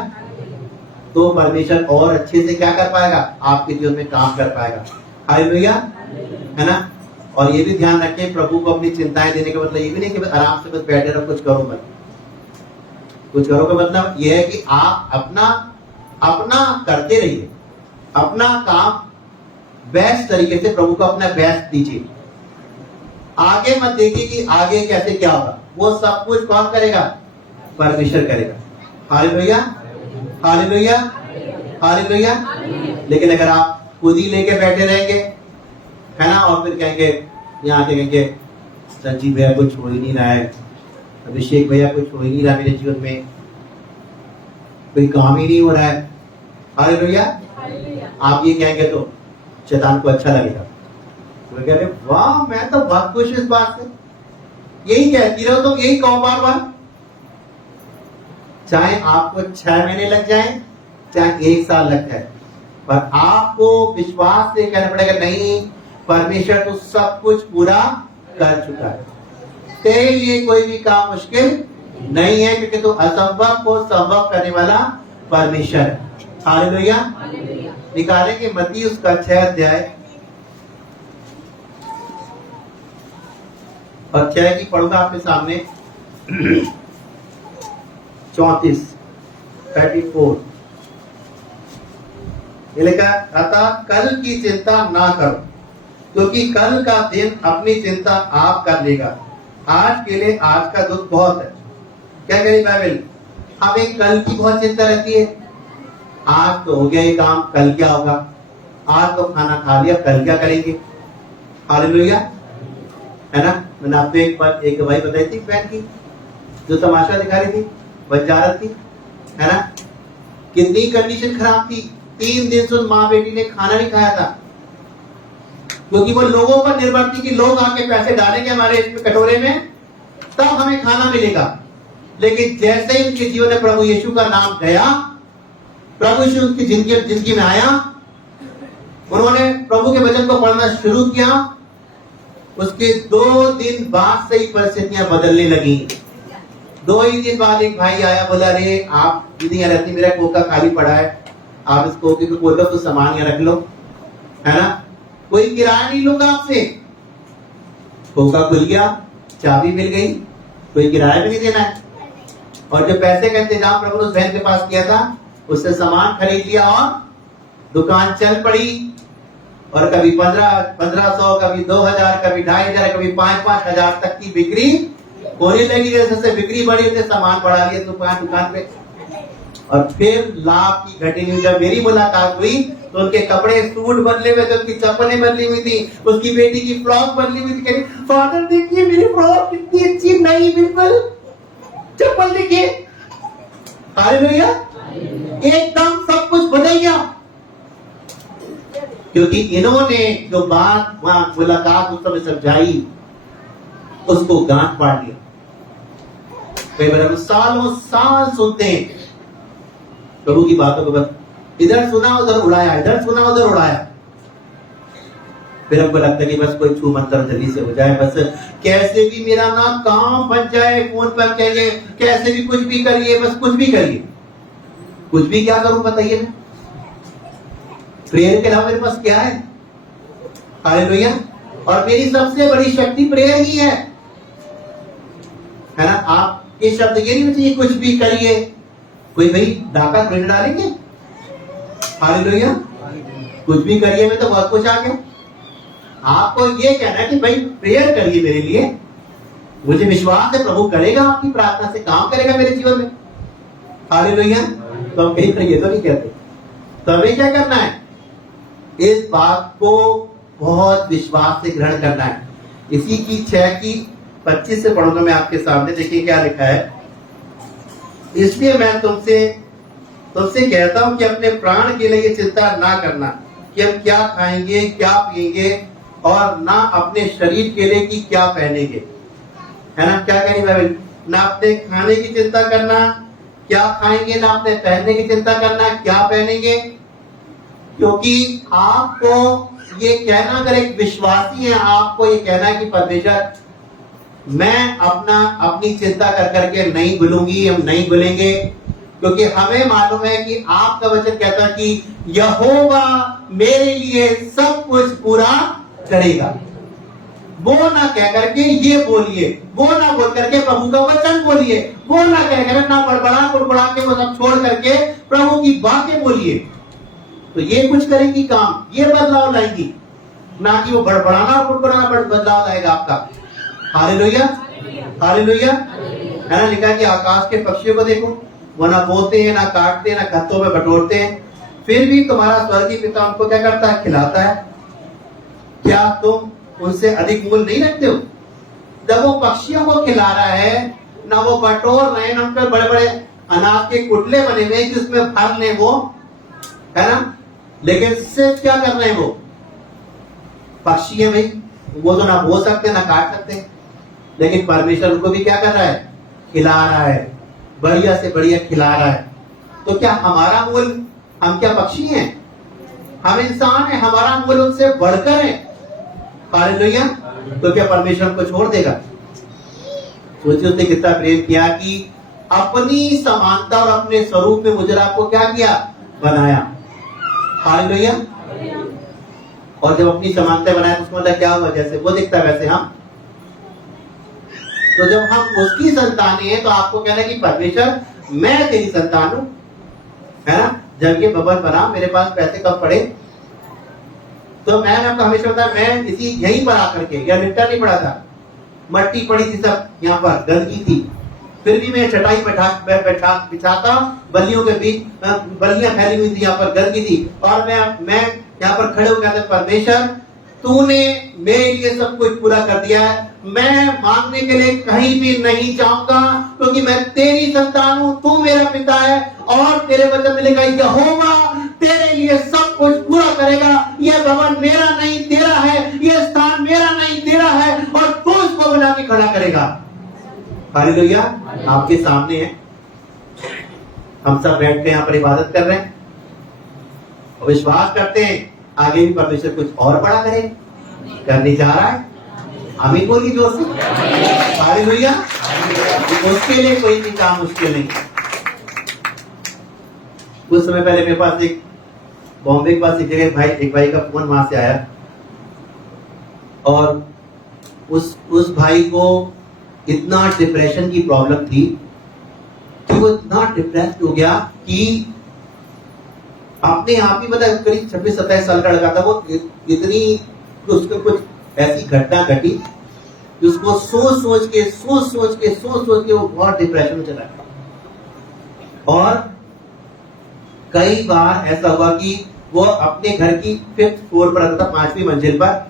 तो परमेश्वर और अच्छे से क्या कर पाएगा, आपके जीवन में काम कर पाएगा। हालेलुया, है ना। और ये भी ध्यान रखें, प्रभु को अपनी चिंताएं देने का मतलब ये भी नहीं कि बस आराम से बस बैठे रहो, कुछ करो मत। कुछ करो का मतलब ये है कि आप अपना अपना करते रहिए, अपना काम बेस्ट तरीके से, प्रभु को अपना बेस्ट दीजिए। आगे मत देखिए कि आगे कैसे क्या होगा, वो सब कुछ कौन करेगा, परमेश्वर करेगा। Hallelujah, hallelujah, hallelujah. लेकिन अगर आप खुद ही लेके बैठे रहेंगे, है ना, और फिर कहेंगे, यहाँ के कहेंगे संजीव भैया कुछ हो ही नहीं रहा है, अभिषेक भैया कुछ हो ही नहीं रहा मेरे जीवन में, कोई काम ही नहीं हो रहा है। हालेलुया। आप ये कहेंगे तो शैतान को अच्छा लगेगा, तो कह रहे वाह मैं तो बहुत खुश इस बात से, यही कहती रहो, तो यही कहो बार बार। चाहे आपको 6 महीने लग जाए, चाहे 1 साल लग जाए, पर आपको विश्वास से कहना पड़ेगा, नहीं परमेश्वर तो सब कुछ पूरा कर चुका है, तेरे लिए कोई भी काम मुश्किल नहीं है, क्योंकि तो असंभव को संभव करने वाला परमेश्वर है। हालेलुया। निकालेंगे मत्ती उसका 6 अध्याय और 6 की पढ़ूंगा आपके सामने 34 ये लिखा, अतः कल की चिंता ना करो, क्योंकि कल का दिन अपनी चिंता आप कर लेगा, आज के लिए आज का दुख बहुत है। क्या कह रही बाइबल, हमें कल की बहुत चिंता रहती है, आज तो हो गया ये काम, कल क्या होगा, आज तो खाना खा लिया, कल क्या करेंगे। हालेलुया, है ना। मैंने आपको एक भाई बताई थी बहन की, जो तमाशा दिखा रही थी, बंजारत थी, है ना, कितनी कंडीशन खराब थी, 3 दिन से माँ बेटी ने खाना नहीं खाया था, क्योंकि वो लोगों पर निर्भर थी कि लोग आके पैसे डालेंगे हमारे इसमें कटोरे में, तब हमें खाना मिलेगा। लेकिन जैसे ही उनके जीवन में प्रभु यीशु का नाम गया, प्रभु यीशु उनकी जिंदगी में आया, उन्होंने प्रभु के वचन को पढ़ना शुरू किया, उसके 2 दिन बाद से ही परिस्थितियां बदलने लगी। 2 ही दिन बाद एक भाई आया, बोला अरे आप दीदी यहाँ रहती, मेरा कोका खाली पड़ा है, आप इस कोके को खोलो तो सामान यहाँ रख लो, है ना, कोई किराया नहीं लूंगा आपसे। कोका खुल गया, चाबी मिल गई, कोई किराया भी नहीं देना है। और जो पैसे का इंतजाम प्रभु ने उस बहन के पास किया था, उससे सामान खरीद लिया और दुकान चल पड़ी। और कभी 1500, कभी 2000, कभी 2500, कभी 5-5 तक की बिक्री होने लगी। जैसे बिक्री बढ़ी, उसने सामान बढ़ा लिया दुकान पे। और फिर लाभ की घटी, जब मेरी मुलाकात हुई तो उनके कपड़े, सूट बदले हुए थे, उसकी चप्पलें बदली हुई थी, उसकी बेटी की फ्रॉक बदली हुई थी। कह रही फादर देखिए मेरी फ्रॉक कितनी अच्छी, नई बिल्कुल, चप्पल देखिए। हालेलुया, एकदम सब कुछ बदल गया, क्योंकि इन्होंने जो बात वहां मुलाकात उस समय समझाई, उसको गांठ फाड़ लिया। कई बार हम सालों साल सुनते हैं प्रभु की बातों को, बस इधर सुना उधर उड़ाया, इधर सुना उधर उड़ाया, फिर हमको लगता है कि बस कोई छू मंतर जल्दी से हो जाए, बस कैसे भी मेरा नाम काम बन जाए, फोन पर कहेंगे कैसे भी कुछ भी करिए, बस कुछ भी करिए। कुछ भी क्या करूं बताइए ना, प्रेयर के अलावा मेरे पास क्या है। हालेलुया। और मेरी सबसे बड़ी शक्ति प्रेयर ही है ना। आप ये शब्द ये नहीं चाहिए कुछ भी करिए, कोई भाई डाका प्रेयर डालेंगे। हालेलुया, कुछ भी करिए में तो बहुत कुछ आ गया। आपको ये कहना है कि भाई प्रेयर करिए मेरे लिए, मुझे विश्वास है प्रभु करेगा, आपकी प्रार्थना से काम करेगा मेरे जीवन में। हालेलुया। तो हम कहीं ये तो नहीं कहते। तो हमें क्या करना है, इस बात को बहुत विश्वास से ग्रहण करना है। इसी की 6:25 से पढ़ूंगा मैं आपके सामने, देखिए क्या लिखा है। इसलिए मैं तुमसे कहता हूं कि अपने प्राण के लिए चिंता ना करना कि हम क्या खाएंगे, क्या पिएंगे, और ना अपने शरीर के लिए कि क्या पहनेंगे, है ना। क्या कहेंगे बाइबल, ना अपने खाने की चिंता करना क्या खाएंगे, ना अपने पहनने की चिंता करना क्या पहनेंगे। क्योंकि आपको ये कहना, अगर एक विश्वासी है, आपको ये कहना है कि परमेश्वर मैं अपनी चिंता कर करके नहीं भूलूंगी, हम नहीं भूलेंगे, क्योंकि हमें मालूम है कि आपका वचन कहता है कि यहोवा मेरे लिए सब कुछ पूरा करेगा। वो ना कह करके ये बोलिए, वो ना बोल करके प्रभु का वचन बोलिए, वो ना कह कर ना बड़बड़ा के वो सब छोड़ करके प्रभु की बातें बोलिए, तो ये कुछ करेंगी काम, ये बदलाव लाएंगी, ना कि वो बड़बड़ाना और बड़बड़ाना बदलाव लाएगा आपका। Hallelujah, hallelujah. है ना, लिखा कि आकाश के पक्षियों को देखो, वो ना बोते हैं, ना काटते हैं, ना खत्तों में बटोरते हैं, फिर भी तुम्हारा स्वर्गीय पिता उनको क्या करता है? खिलाता है। क्या तुम उनसे अधिक मूल्य नहीं रखते हो? जब वो पक्षियों को खिला रहा है, ना वो बटोर रहे हैं, ना उन पर बड़े बड़े अनाज के कुटले बने हुए जिसमें भर ले वो, है ना, लेकिन सिर्फ क्या कर रहे हैं? वो पक्षी है भाई, वो तो ना बो सकते ना काट सकते, लेकिन परमेश्वर उनको भी क्या कर रहा है? खिला रहा है, बढ़िया से बढ़िया खिला रहा है। तो क्या हमारा मूल, हम क्या पक्षी हैं? हम इंसान हैं, हमारा मूल उनसे बढ़कर है। हालेलुया। तो क्या परमेश्वर को छोड़ देगा? सोचिए उसने कितना प्रेम किया कि अपनी समानता और अपने स्वरूप में मुझे आपको क्या किया? बनाया। हालेलुया। और जब अपनी समानता बनाया तो उसका मतलब क्या हुआ? जैसे वो दिखता है वैसे हम। तो जब हम उसकी संतान हैं तो आपको कहना कि परमेश्वर मैं तेरी संतान हूं, है ना। जब ये भवन बना, मेरे पास पैसे कम पड़े, तो मैंने आपको हमेशा बताया, मैं इसी यहीं पर आकर के, या लिट्टा नहीं पड़ा था, मट्टी पड़ी थी सब, यहाँ पर गंदगी थी, फिर भी मैं चटाई बिछाता, बल्लियों के बीच बल्लियां फैली हुई थी, यहाँ पर गंदगी थी, और मैं यहाँ पर खड़े होकर कहते परमेश्वर तूने मेरे लिए सब कुछ पूरा कर दिया है, मैं मांगने के लिए कहीं भी नहीं जाऊंगा, क्योंकि मैं तेरी संतान हूं, तू मेरा पिता है, और तेरे वचन में लिखा यहोवा तेरे लिए सब कुछ पूरा करेगा। यह भवन मेरा नहीं तेरा है, यह स्थान मेरा नहीं तेरा है, और तू इसको बना के खड़ा करेगा। हालेलुया। आपके सामने है, हम सब बैठ के यहाँ पर इबादत कर रहे हैं और विश्वास करते हैं आगे भी परमेश्वर कुछ और बड़ा करेगा, करने जा रहा है। आमीन बोलिए जोर से। हालेलुया। उसके लिए कोई भी काम मुश्किल नहीं। कुछ समय पहले मेरे पास एक बॉम्बे के पास एक जगह एक भाई का फोन वहां से आया, और उस भाई को इतना डिप्रेशन की प्रॉब्लम थी कि वो इतना डिप्रेस्ड हो गया कि अपने आप ही, मतलब करीब 26-27 साल का लड़का था वो, इतनी उसको कुछ ऐसी घटना घटी जिसको सोच सोच के वो बहुत डिप्रेशन में चला गया। और कई बार ऐसा हुआ कि वो अपने घर की 5th फ्लोर पर रहता था, 5वीं मंजिल पर,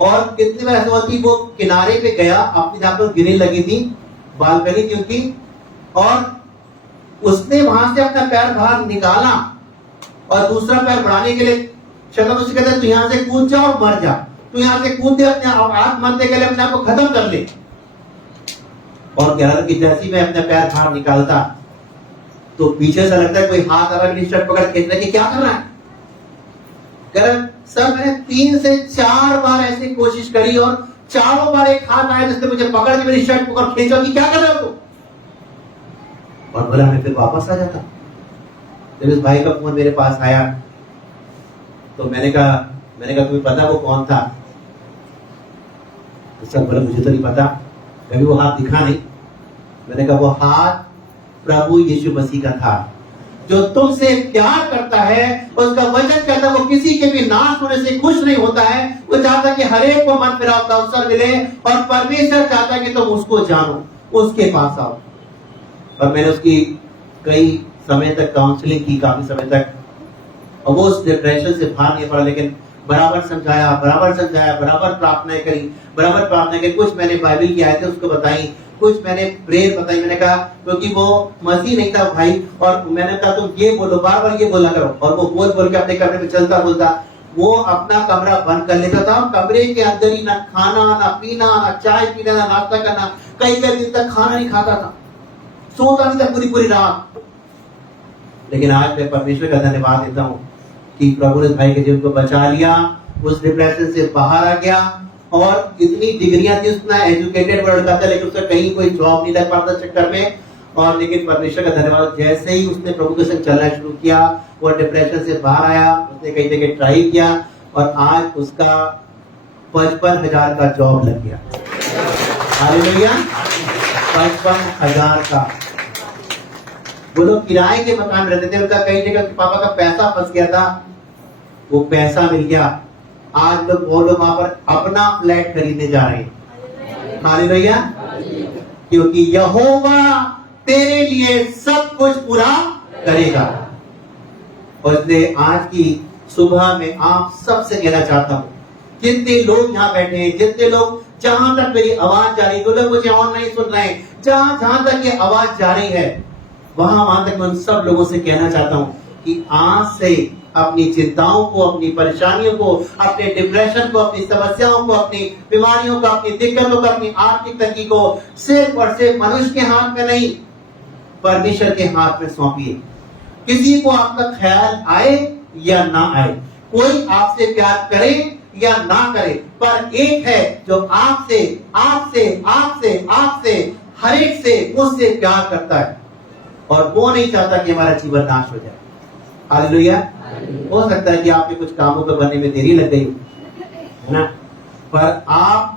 और कितनी बार ऐसा हुआ कि वो किनारे पे गया, अपनी जहां पर गिरने लगी थी, बालकनी थी उनकी, और उसने वहां से अपना पैर बाहर निकाला और दूसरा पैर बढ़ाने के लिए शैतान उसे कहता है तू यहां से कूद जा और मर जा, तू यहां से कूद दे, अपने हाथ मरने के लिए अपने आप को खत्म कर ले। और कह रहा था कि जैसे मैं अपना पैर बाहर निकालता तो पीछे से लगता है कोई हाथ आ रहा है, शर्ट पकड़ खींच रहा है कि क्या कर रहा है। कह रहा सर मैंने 3 से 4 बार ऐसी कोशिश करी और चारों बार एक हाथ आया जिसने मुझे पकड़ के मेरी शर्ट पकड़ खींचा कि क्या कर रहे हो तुम। और बोला मैं फिर वापस आ जाता। जब इस भाई का फोन मेरे पास आया तो मैंने कहा तुम्हें पता वो कौन था? सब बोला मुझे तो नहीं पता, कभी वो हाथ दिखा नहीं। मैंने कहा वो हाथ प्रभु यीशु मसीह का था, जो तुमसे प्यार करता है। उसका वचन कहता है वो किसी के भी नाश होने से खुश नहीं होता है, वो चाहता कि हर एक को मन फिराव का अवसर मिले, और परमेश्वर चाहता है कि तुम उसको जानो, उसके पास आओ। और मैंने उसकी कई समय तक काउंसलिंग की, काफी समय तक, और वो उस डिप्रेशन से बाहर नहीं पड़ा, लेकिन बराबर समझाया, बराबर प्रार्थनाएं करी, कुछ मैंने बाइबल की आयतें उसको बताई, कुछ मैंने प्रेयर बताई। मैंने कहा क्योंकि वो मसीह नहीं था भाई, और मैंने कहा तुम ये बोलो, बार ये बोला करो, और वो बोल के अपने कमरे में चलता बोलता वो अपना कमरा बंद कर लेता था। कमरे के अंदर ही ना खाना, ना पीना, ना चाय पीना, ना नाश्ता करना, कई दिन तक खाना नहीं खाता था, सोता नहीं था पूरी रात। लेकिन आज मैं परमेश्वर का धन्यवाद देता हूँ कि प्रभु ने भाई के जीवन को बचा लिया, उस डिप्रेशन से बाहर आ गया। और इतनी डिग्रियां थी, उतना एजुकेटेड लड़का था, लेकिन उसका कहीं कोई जॉब नहीं लग पाता चक्कर में। और लेकिन परमेश्वर का धन्यवाद, जैसे ही उसने प्रभु के संग चलना शुरू किया, वो डिप्रेशन से बाहर आया। उसने कई जगह ट्राई किया और आज उसका 55,000 का जॉब लग गया। हालेलुया, 55,000 का। वो लोग किराए के मकान में रहते थे, उनका कई जगह पापा का पैसा फंस गया था, वो पैसा मिल गया। आज वो लोग वहां पर अपना फ्लैट खरीदने जा रहे हैं। हालेलुया, क्योंकि यहोवा तेरे लिए सब कुछ पूरा करेगा। और इसलिए आज की सुबह में आप सबसे कहना चाहता हूं, जितने लोग यहाँ बैठे हैं, जितने लोग जहां तक मेरी आवाज जा रही है, जो लोग मुझे ऑनलाइन सुन रहे हैं, जहां जहां तक ये आवाज जा रही है, वहां तक मैं उन सब लोगों से कहना चाहता हूं कि आज से अपनी चिंताओं को, अपनी परेशानियों को, अपने डिप्रेशन को, अपनी समस्याओं को, अपनी बीमारियों को, अपनी दिक्कतों को, अपनी आर्थिक तंगी को सिर्फ और सिर्फ मनुष्य के हाथ में नहीं, परमेश्वर के हाथ में सौंपिए। किसी को आपका ख्याल आए या ना आए, कोई आपसे प्यार करे या ना करे, पर एक है जो आपसे आपसे आपसे आपसे हर एक से मुझसे प्यार करता है, और वो नहीं चाहता कि हमारा जीवन नाश हो जाए। हालेलुया। हो सकता है कि आपके कुछ कामों को बनने में देरी लग गई है ना, पर आप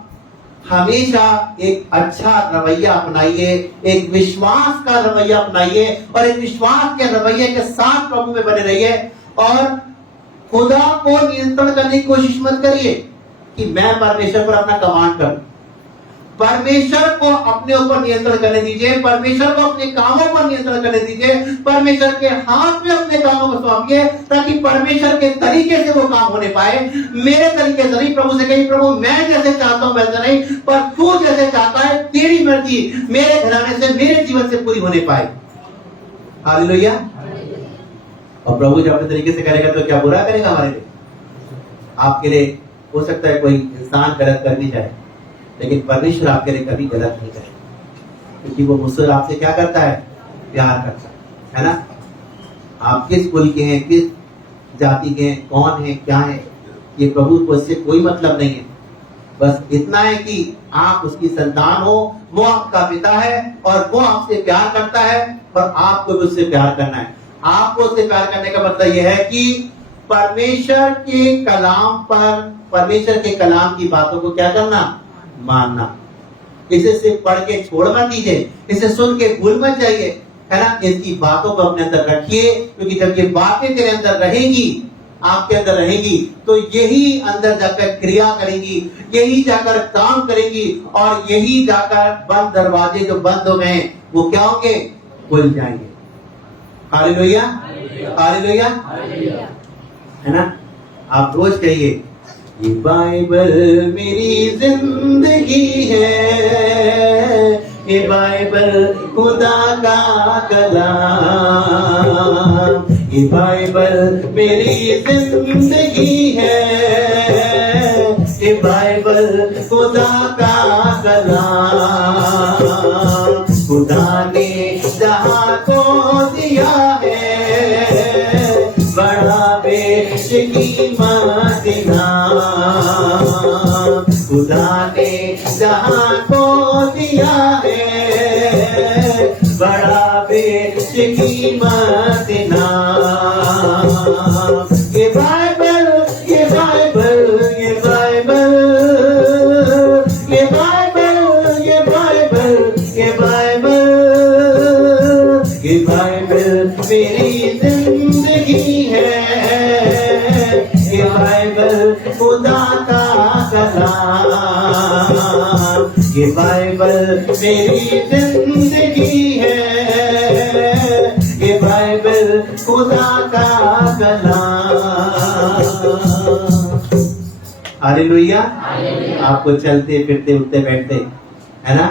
हमेशा एक अच्छा रवैया अपनाइए, एक विश्वास का रवैया अपनाइए, और एक विश्वास के रवैये के साथ प्रभु में बने रहिए। और खुदा को नियंत्रण करने की कोशिश मत करिए कि मैं परमेश्वर पर अपना कमांड करूं। परमेश्वर को अपने ऊपर नियंत्रण करने दीजिए, परमेश्वर को अपने कामों पर नियंत्रण करने दीजिए, परमेश्वर के हाथ में अपने कामों को सौंपिए, ताकि परमेश्वर के तरीके से वो काम होने पाए। मेरे तरीके से नहीं, प्रभु से कहिए, प्रभु मैं जैसे चाहता हूं वैसा नहीं, पर तू जैसे चाहता है, तेरी मर्जी मेरे घराने से, मेरे जीवन से पूरी होने पाए। हालेलुया। और प्रभु जब अपने तरीके से करेगा तो क्या बुरा करेगा हमारे लिए? आपके लिए हो सकता है कोई इंसान गलत कर भी जाए, लेकिन परमेश्वर आपके लिए कभी गलत नहीं करेगा, क्योंकि वो मुझसे आपसे क्या करता है? प्यार करता है ना। आप किस कुल के हैं, किस जाति के हैं, कौन है, क्या है, ये प्रभु को इससे कोई मतलब नहीं है। बस इतना है कि आप उसकी संतान हो, वो आपका पिता है और वो आपसे प्यार करता है, और आपको भी उससे प्यार करना है। आपको उससे प्यार करने का मतलब यह है कि परमेश्वर के कलाम पर, परमेश्वर के कलाम की बातों को क्या करना? मानना। इसे सिर्फ पढ़ के छोड़ मत दीजिए, इसे सुन के भूल मत जाइए, है ना। इसकी बातों को अपने अंदर रखिए, क्योंकि जब ये बातें तेरे अंदर रहेंगी, आपके अंदर रहेगी, तो यही अंदर जाकर क्रिया करेंगी, यही जाकर काम करेंगी, और यही जाकर बंद दरवाजे जो बंद हो गए वो क्या होंगे? खुल जाएंगे। हालेलुया, हालेलुया, है ना। आप रोज कहिए, ये बाइबल मेरी जिंदगी है, ये बाइबल खुदा का कलाम, ये बाइबल मेरी जिंदगी है, ये बाइबल खुदा का कलाम। खुदा ने जहां को दिया है, बड़ा बेशकीमत नाम। खुदा ने जहां को दिया है, बड़ा बेशकीमत नाम। ये बाइबल, ये बाइबल, ये बाइबल, ये बाइबल, ये बाइबल, ये बाइबल, ये बाइबल मेरी जिंदगी है, ये बाइबल खुदा का कलाम, ये बाइबल मेरी जिंदगी है, ये बाइबल खुदा का कलाम। हालेलुया। आपको चलते फिरते उठते बैठते, है ना,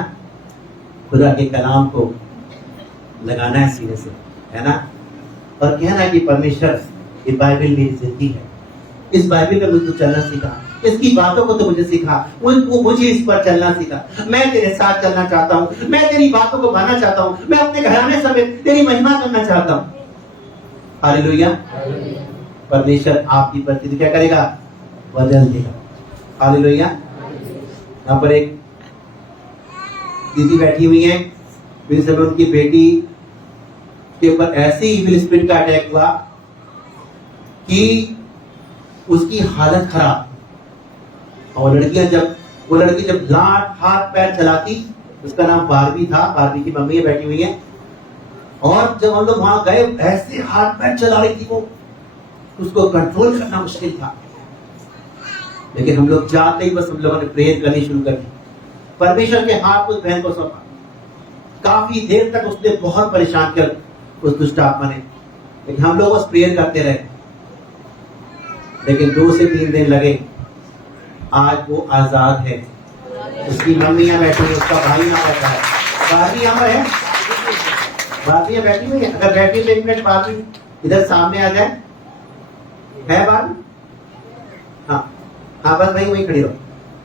खुदा के कलाम को लगाना है सीने से, है ना, और कहना है कि परमेश्वर ये बाइबल मेरी जिंदगी है, इस बाइबल में मुझे चलना सीखा, इसकी बातों को तो मुझे सिखा, मुझे इस पर चलना सीखा। मैं तेरे साथ चलना चाहता हूँ, मैं तेरी बातों को मानना चाहता हूँ, मैं अपने घराने समेत तेरी महिमा करना चाहता हूँ। हालेलुया। परमेश्वर आपकी परिस्थिति क्या करेगा, बदल देगा। हालेलुया। यहाँ पर एक दीदी बैठी हुई है, फिर से उनकी बेटी के ऊपर ऐसे ही इविल स्पिरिट का अटैक हुआ कि उसकी हालत खराब। और वो लड़की जब लाट हाथ पैर चलाती, उसका नाम बारबी था, बारबी की मम्मी बैठी हुई है, और जब हम लोग वहां गए ऐसे हाथ पैर चला रही थी वो, उसको कंट्रोल करना मुश्किल था। लेकिन हम लोग जाते ही बस हम लोगों ने प्रेयर करनी शुरू कर दी, परमेश्वर के हाथ उस बहन को सौंपा। काफी देर तक उसने बहुत परेशान किया उस दुष्ट आत्मा ने, लेकिन हम लोग बस प्रेयर करते रहे। लेकिन 2 से 3 दिन लगे, आज वो आजाद है। उसकी मम्मी यहाँ बैठी है, उसका भाई यहाँ बैठा है, बारबी यहाँ पर है, बारबी यहाँ बैठी हुई है। अगर बैठी तो 1 मिनट बारबी इधर सामने आ जाए, है बारबी? हाँ हाँ, बस वही खड़ी हो।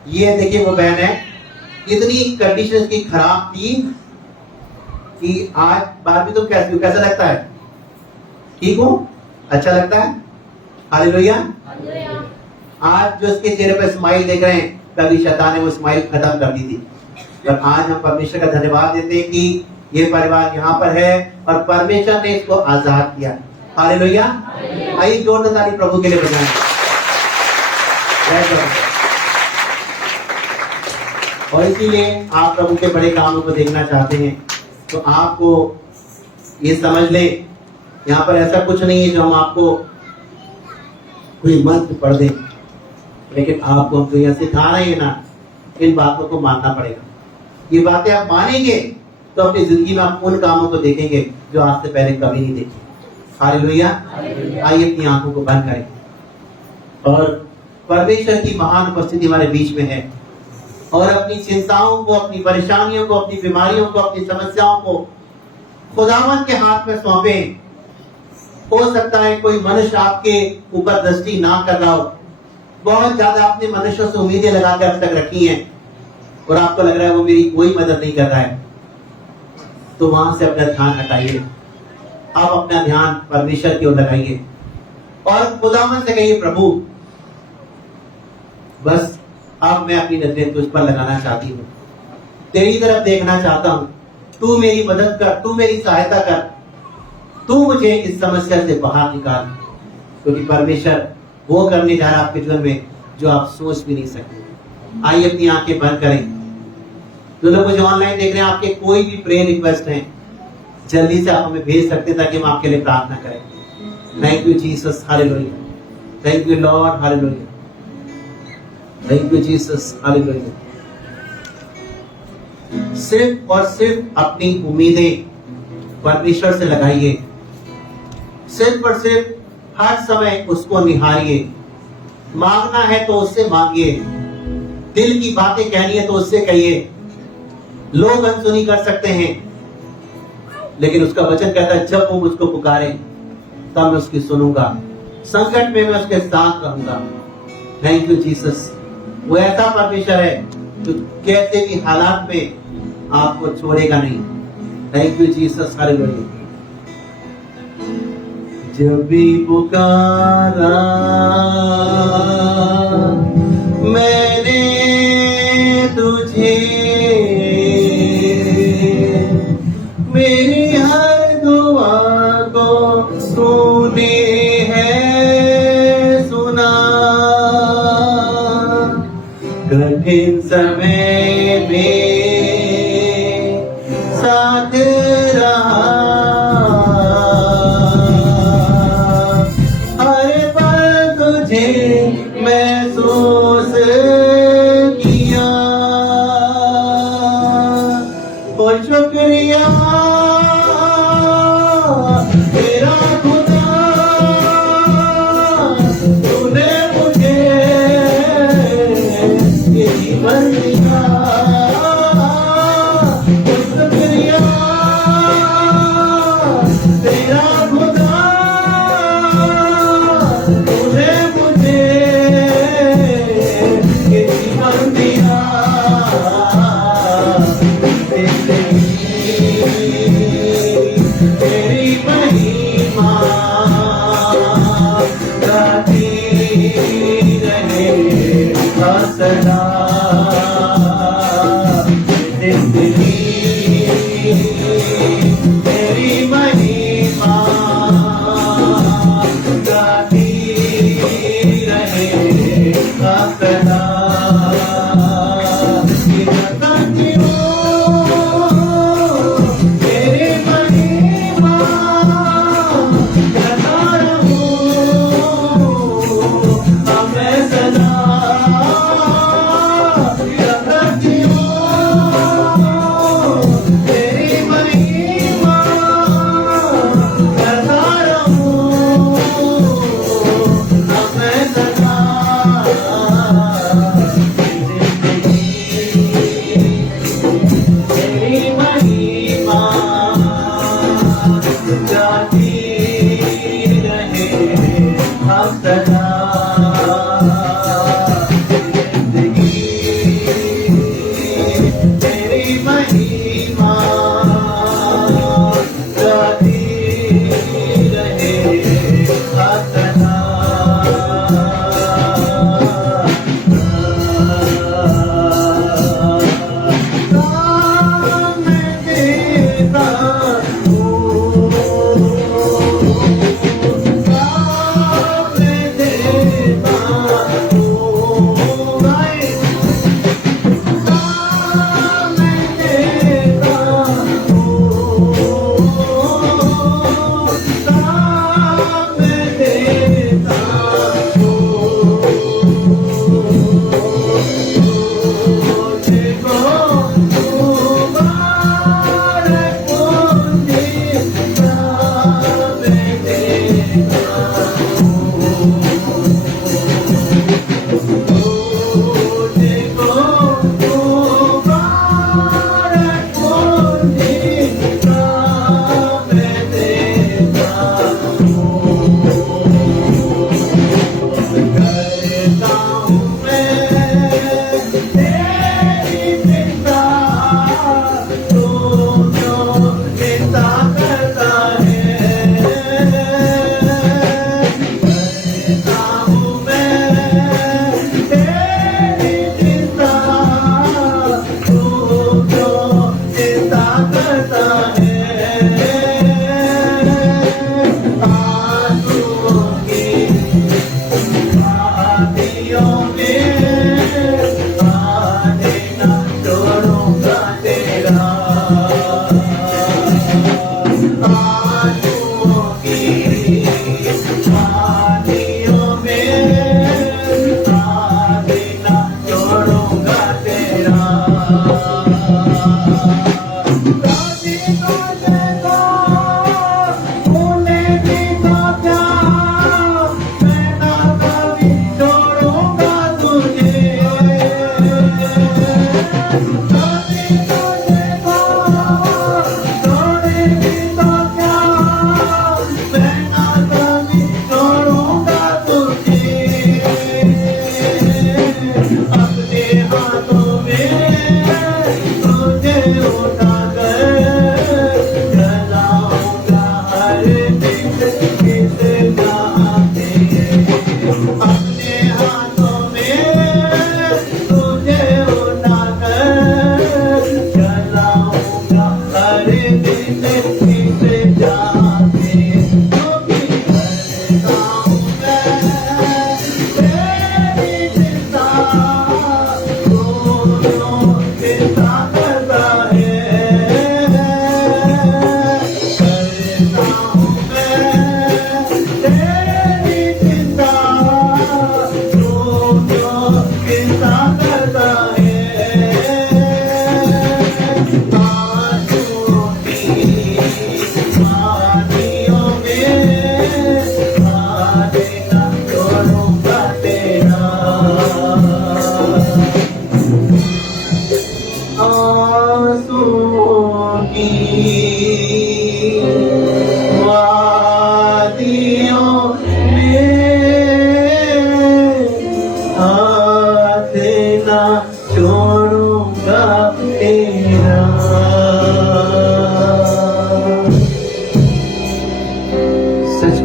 ये देखिए वो बहन है, इतनी कंडीशन इसकी खराब थी कि आज बारबी तुम कैसी हो, कैसा लगता है? ठीक हो? अच्छा लगता है? हालेलुया। आज जो इसके चेहरे पर स्माइल देख रहे हैं, कभी शैतान ने वो स्माइल खत्म कर दी थी। और आज हम परमेश्वर का धन्यवाद देते हैं कि ये परिवार यहाँ पर है और परमेश्वर ने इसको आजाद किया। हालेलुया। आइए जोरदार ताली प्रभु के लिए बजाएं। और इसीलिए आप प्रभु के बड़े कामों को देखना चाहते हैं तो आपको ये समझ लें, यहाँ पर ऐसा कुछ नहीं है जो हम आपको कोई मंत्र पढ़ दें, लेकिन आपको हम तो यह सिखा रहे हैं ना, इन बातों को मानना पड़ेगा। ये बातें आप मानेंगे तो अपनी जिंदगी में आप उन कामों को देखेंगे जो आज से पहले कभी नहीं देखे। हालेलुया। आइए अपनी आंखों को बंद करें और परमेश्वर की महान उपस्थिति हमारे बीच में है, और अपनी चिंताओं को, अपनी परेशानियों को, अपनी बीमारियों को, अपनी समस्याओं को खुदावंद के हाथ में सौंपें। हो सकता है कोई मनुष्य आपके ऊपर दृष्टि ना कर रहा हो, बहुत ज्यादा आपने मनुष्यों से उम्मीदें लगाकर अब तक रखी हैं और आपको लग रहा है वो मेरी कोई मदद नहीं कर रहा है, तो वहां से अपना ध्यान हटाइए। आप अपना ध्यान परमेश्वर की ओर लगाइए और खुदावंद से कहिए, प्रभु बस अब मैं अपनी नजरें तुझ पर लगाना चाहती हूँ, तेरी तरफ देखना चाहता हूँ, तू मेरी मदद कर, तू मेरी सहायता कर, तू मुझे इस समस्या से बाहर निकाल, क्योंकि परमेश्वर वो करने जा रहा है आपके जीवन में जो आप सोच भी नहीं सकते। आइए अपनी आंखें बंद करें। जो लोग मुझे ऑनलाइन देख रहे हैं, आपके कोई भी प्रेयर रिक्वेस्ट है जल्दी से आप हमें भेज सकते हैं ताकि हम आपके लिए प्रार्थना करें। Thank you Jesus, hallelujah. Thank you Lord, hallelujah. Thank you Jesus, hallelujah. सिर्फ और सिर्फ अपनी उम्मीदें परमेश्वर से लगाइए, सिर्फ और सिर्फ हर समय उसको निहारिए। मांगना है तो उससे मांगिए, दिल की बातें कहनी है तो उससे कहिए। लोग अनसुनी कर सकते हैं, लेकिन उसका वचन कहता है जब वो मुझको पुकारे तब मैं उसकी सुनूंगा, संकट में मैं उसके साथ रहूंगा। Thank you Jesus. वो ऐसा परमेश्वर है जो कैसे भी हालात में आपको छोड़ेगा नहीं। Thank you Jesus, hallelujah. जब भी पुकारा मैंने तुझे, मेरी हर दुआ को तूने है सुना। कठिन समय में साथ रहा, हर पल तुझे महसूस किया। और शुक्रिया तेरा खुदा, तूने मुझे ये जीवन दिया। सदा जिंदगी तेरी महिमा गाती रहे सदा।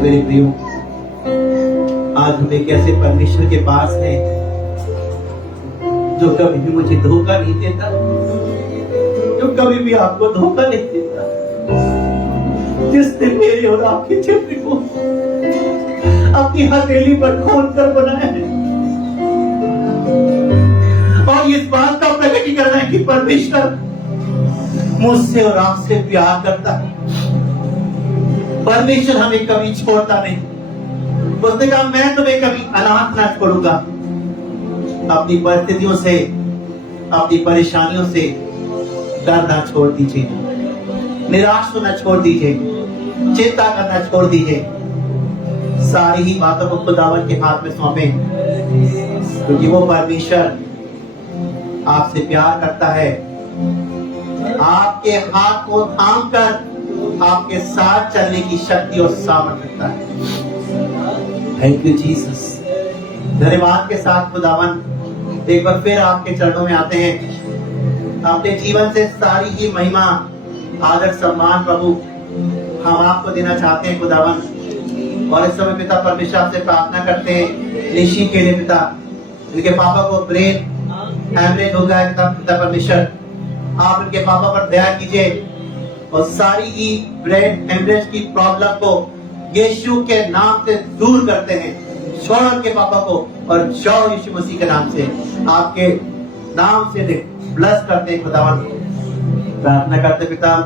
मेरे प्रियो, आज हमें कैसे परमेश्वर के पास है जो कभी भी मुझे धोखा नहीं देता, जो कभी भी आपको धोखा नहीं देता, जिसने मेरे और आपके चित्र को अपनी हथेली पर खोलकर बनाया है और इस बात का प्रकटीकरण है कि परमेश्वर मुझसे और आपसे प्यार करता है। परमेश्वर हमें कभी छोड़ता नहीं। उसने कहा मैं तुम्हें कभी अनाथ ना छोड़ूंगा। अपनी परिस्थितियों से, अपनी परेशानियों से डरना छोड़ दीजिए, निराश होना छोड़ दीजिए, चिंता करना छोड़ दीजिए। सारी ही बातों को खुदावन के हाथ में सौंपें, क्योंकि वो परमेश्वर आपसे प्यार करता है। आपके हाथ को थाम कर आपके साथ चलने की शक्ति और सामर्थ्य रखता है। Thank you Jesus. धन्यवाद के साथ खुदावन एक बार फिर आपके चरणों में आते हैं। अपने जीवन से सारी ही महिमा, आदर, सम्मान प्रभु हम आपको देना चाहते हैं खुदावन। और इस समय पिता परमेश्वर आपसे प्रार्थना करते हैं निशी के लिए पिता, इनके पापा को ब्रेन हैमरेज हो गया है पिता परमेश्वर, आप इनके पापा पर दया कीजिए और सारी ही ब्रेन हैमरेज की प्रॉब्लम को यीशु के नाम से दूर करते हैं। छोड़ो उनके पापा को और जाओ यीशु मसीह के नाम से, आपके नाम से ब्लेस करते हैं खुदावन। प्रार्थना करते पिता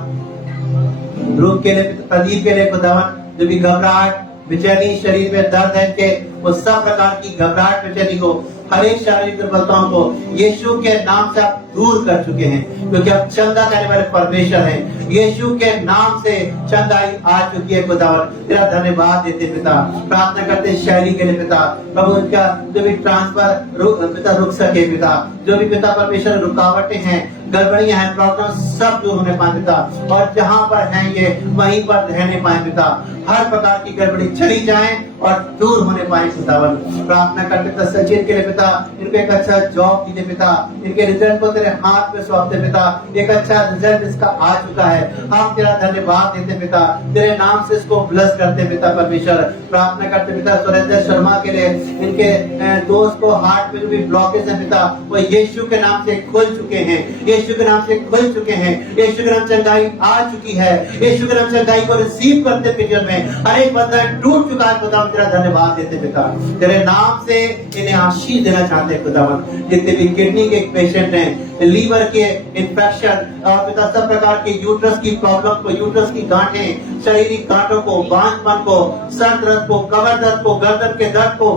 ध्रुव के लिए, प्रदीप के लिए खुदावन, जो भी घबराहट, बेचैनी, शरीर में दर्द है के वो सब प्रकार की घबराहट, बेचैनी को, हर एक शारीरिक दुर्बलताओं को यीशु के नाम से आप दूर कर चुके हैं, क्योंकि आप चंगा करने वाले परमेश्वर हैं। यीशु के नाम से चंगाई आ चुकी है खुदावन। तेरा धन्यवाद देते पिता। प्रार्थना करते शैली के लिए पिता, प्रभु उनका जो भी ट्रांसफर पिता रुक सके पिता, जो भी पिता परमेश्वर रुकावटें हैं, गड़बड़ियां हैं, प्रॉब्लम सब दूर होने पाए पिता, और जहां पर हैं ये वहीं पर रहने पाए पिता। हर प्रकार की गड़बड़ी चली जाए और दूर होने पाए खुदावन। प्रार्थना करते पिता सचिन के लिए पिता, इनको एक अच्छा जॉब दीजिए पिता, इनके रिजल्ट को तेरे हाथ में सौंपते पिता। एक अच्छा रिजल्ट इसका आ चुका है, हम तेरा धन्यवाद देते पिता, तेरे नाम से इसको ब्लेस करते पिता परमेश्वर। प्रार्थना करते पिता सुरेंद्र शर्मा के लिए, इनके दोस्त को हार्ट में जो भी ब्लॉकेज है पिता, वो यीशु के नाम से खुल चुके हैं, यीशु के नाम से खुल चुके हैं। यीशु के नाम चंगाई आ चुकी है, यीशु के नाम चंगाई को रिसीव करते पिता में हर एक बंधन टूट चुका है खुदा। तेरा धन्यवाद देते पिता, तेरे नाम से इन्हें आशीष देना चाहते हैं खुदावन। जितने भी किडनी के पेशेंट हैं, लीवर के इन्फेक्शन और पिता सब प्रकार के यूट्रस की प्रॉब्लम को, यूट्रस की गांठें, शारीरिक गांठों को, बांझपन को, सर दर्द को, कमर दर्द को, गर्दन के दर्द को,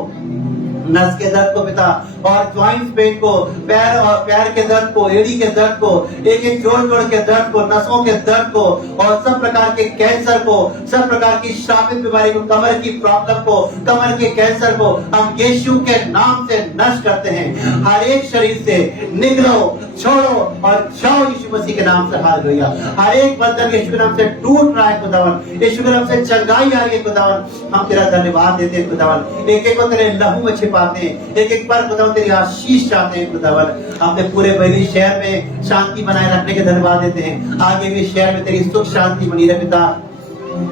नस के दर्द को पिता, और ज्वाइंट पेन को, पैर और पैर के दर्द को, एड़ी के दर्द को, एक एक जोड़ के दर्द को, नसों के दर्द को, और सब प्रकार के कैंसर को, सब प्रकार की श्रापित बीमारी को, कमर की प्रॉब्लम को, कमर के कैंसर को हम यीशु के नाम से नष्ट करते हैं। हर एक शरीर से निकलो, छोड़ो और जाओ यीशु मसीह के नाम से। हालेलुया। हर एक बंधन यीशु के नाम से टूट रहा है खुदावन, यीशु के नाम से चंगाई आ रही है खुदावन। हम तेरा धन्यवाद देते हैं खुदावन, एक एक को तेरे लहू में छिपाते हैं, एक एक बार खुदावन तेरी आशीष चाहते हैं खुदावन। अपने पूरे बरेली शहर में शांति बनाए रखने के धन्यवाद देते हैं। आगे भी शहर में तेरी सुख शांति बनी रहे पिता।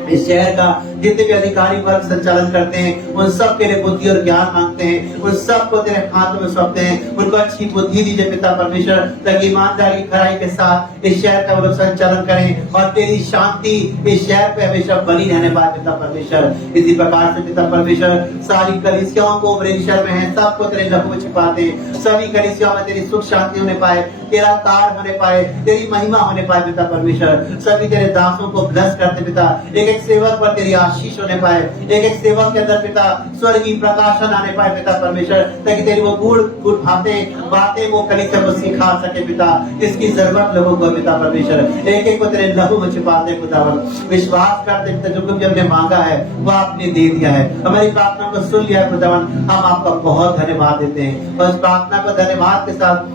इस शहर का जितने भी अधिकारी वर्ग संचालन करते हैं, उन सब के लिए बुद्धि और ज्ञान मांगते हैं, उन सब को तेरे हाथों में सौंपते हैं। उनको अच्छी बुद्धि दीजिए पिता परमेश्वर, ताकि ईमानदारी, खराई के साथ इस शहर का वो लोग संचालन करें और तेरी शांति इस शहर पे हमेशा बनी रहने पाए पिता परमेश्वर। इसी प्रकार से पिता परमेश्वर सारी कलीसियाओं को बरेली शहर में है, सबको तेरे लहू में छिपाते हैं। सभी कलीसियाओं में तेरी सुख शांति होने पाए, तेरा कार्य होने पाए, तेरी महिमा होने पाए पिता परमेश्वर। सभी तेरे दासों को ब्लेस करते पिता, एक एक सेवक पर तेरी आशीष होने पाए, एक एक सेवक के अंदर पिता स्वर्गीय प्रकाशन आने पाए पिता परमेश्वर, ताकि तेरी वो गुड़ बातें वो कलीसिया को सिखा सके पिता। इसकी जरूरत लोगों को पिता परमेश्वर, एक एक को तेरे लहू में छिपाते खुदावन। विश्वास करते पिता, जो कुछ हमने मांगा है वो आपने दे दिया है, हमारी प्रार्थना को सुन लिया खुदावन। हम आपका बहुत धन्यवाद देते हैं और इस प्रार्थना को धन्यवाद के साथ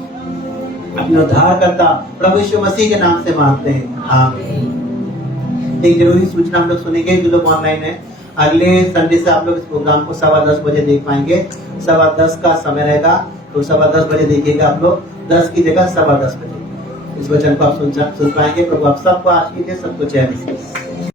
अपने उद्धारकर्ता प्रभु यीशु मसीह के नाम से मांगते हैं, आमीन। एक जरूरी सूचना हम लोग सुनेंगे, जो लोग ऑनलाइन है, अगले संडे से आप लोग इस प्रोग्राम को 10:15 बजे देख पाएंगे। 10:15 का समय रहेगा, तो 10:15 बजे देखिएगा आप लोग, 10 की जगह 10:15 बजे इस वचन को आप सुन पाएंगे। प्रभु आप सबको आशीष दे, सबको जय मसीह।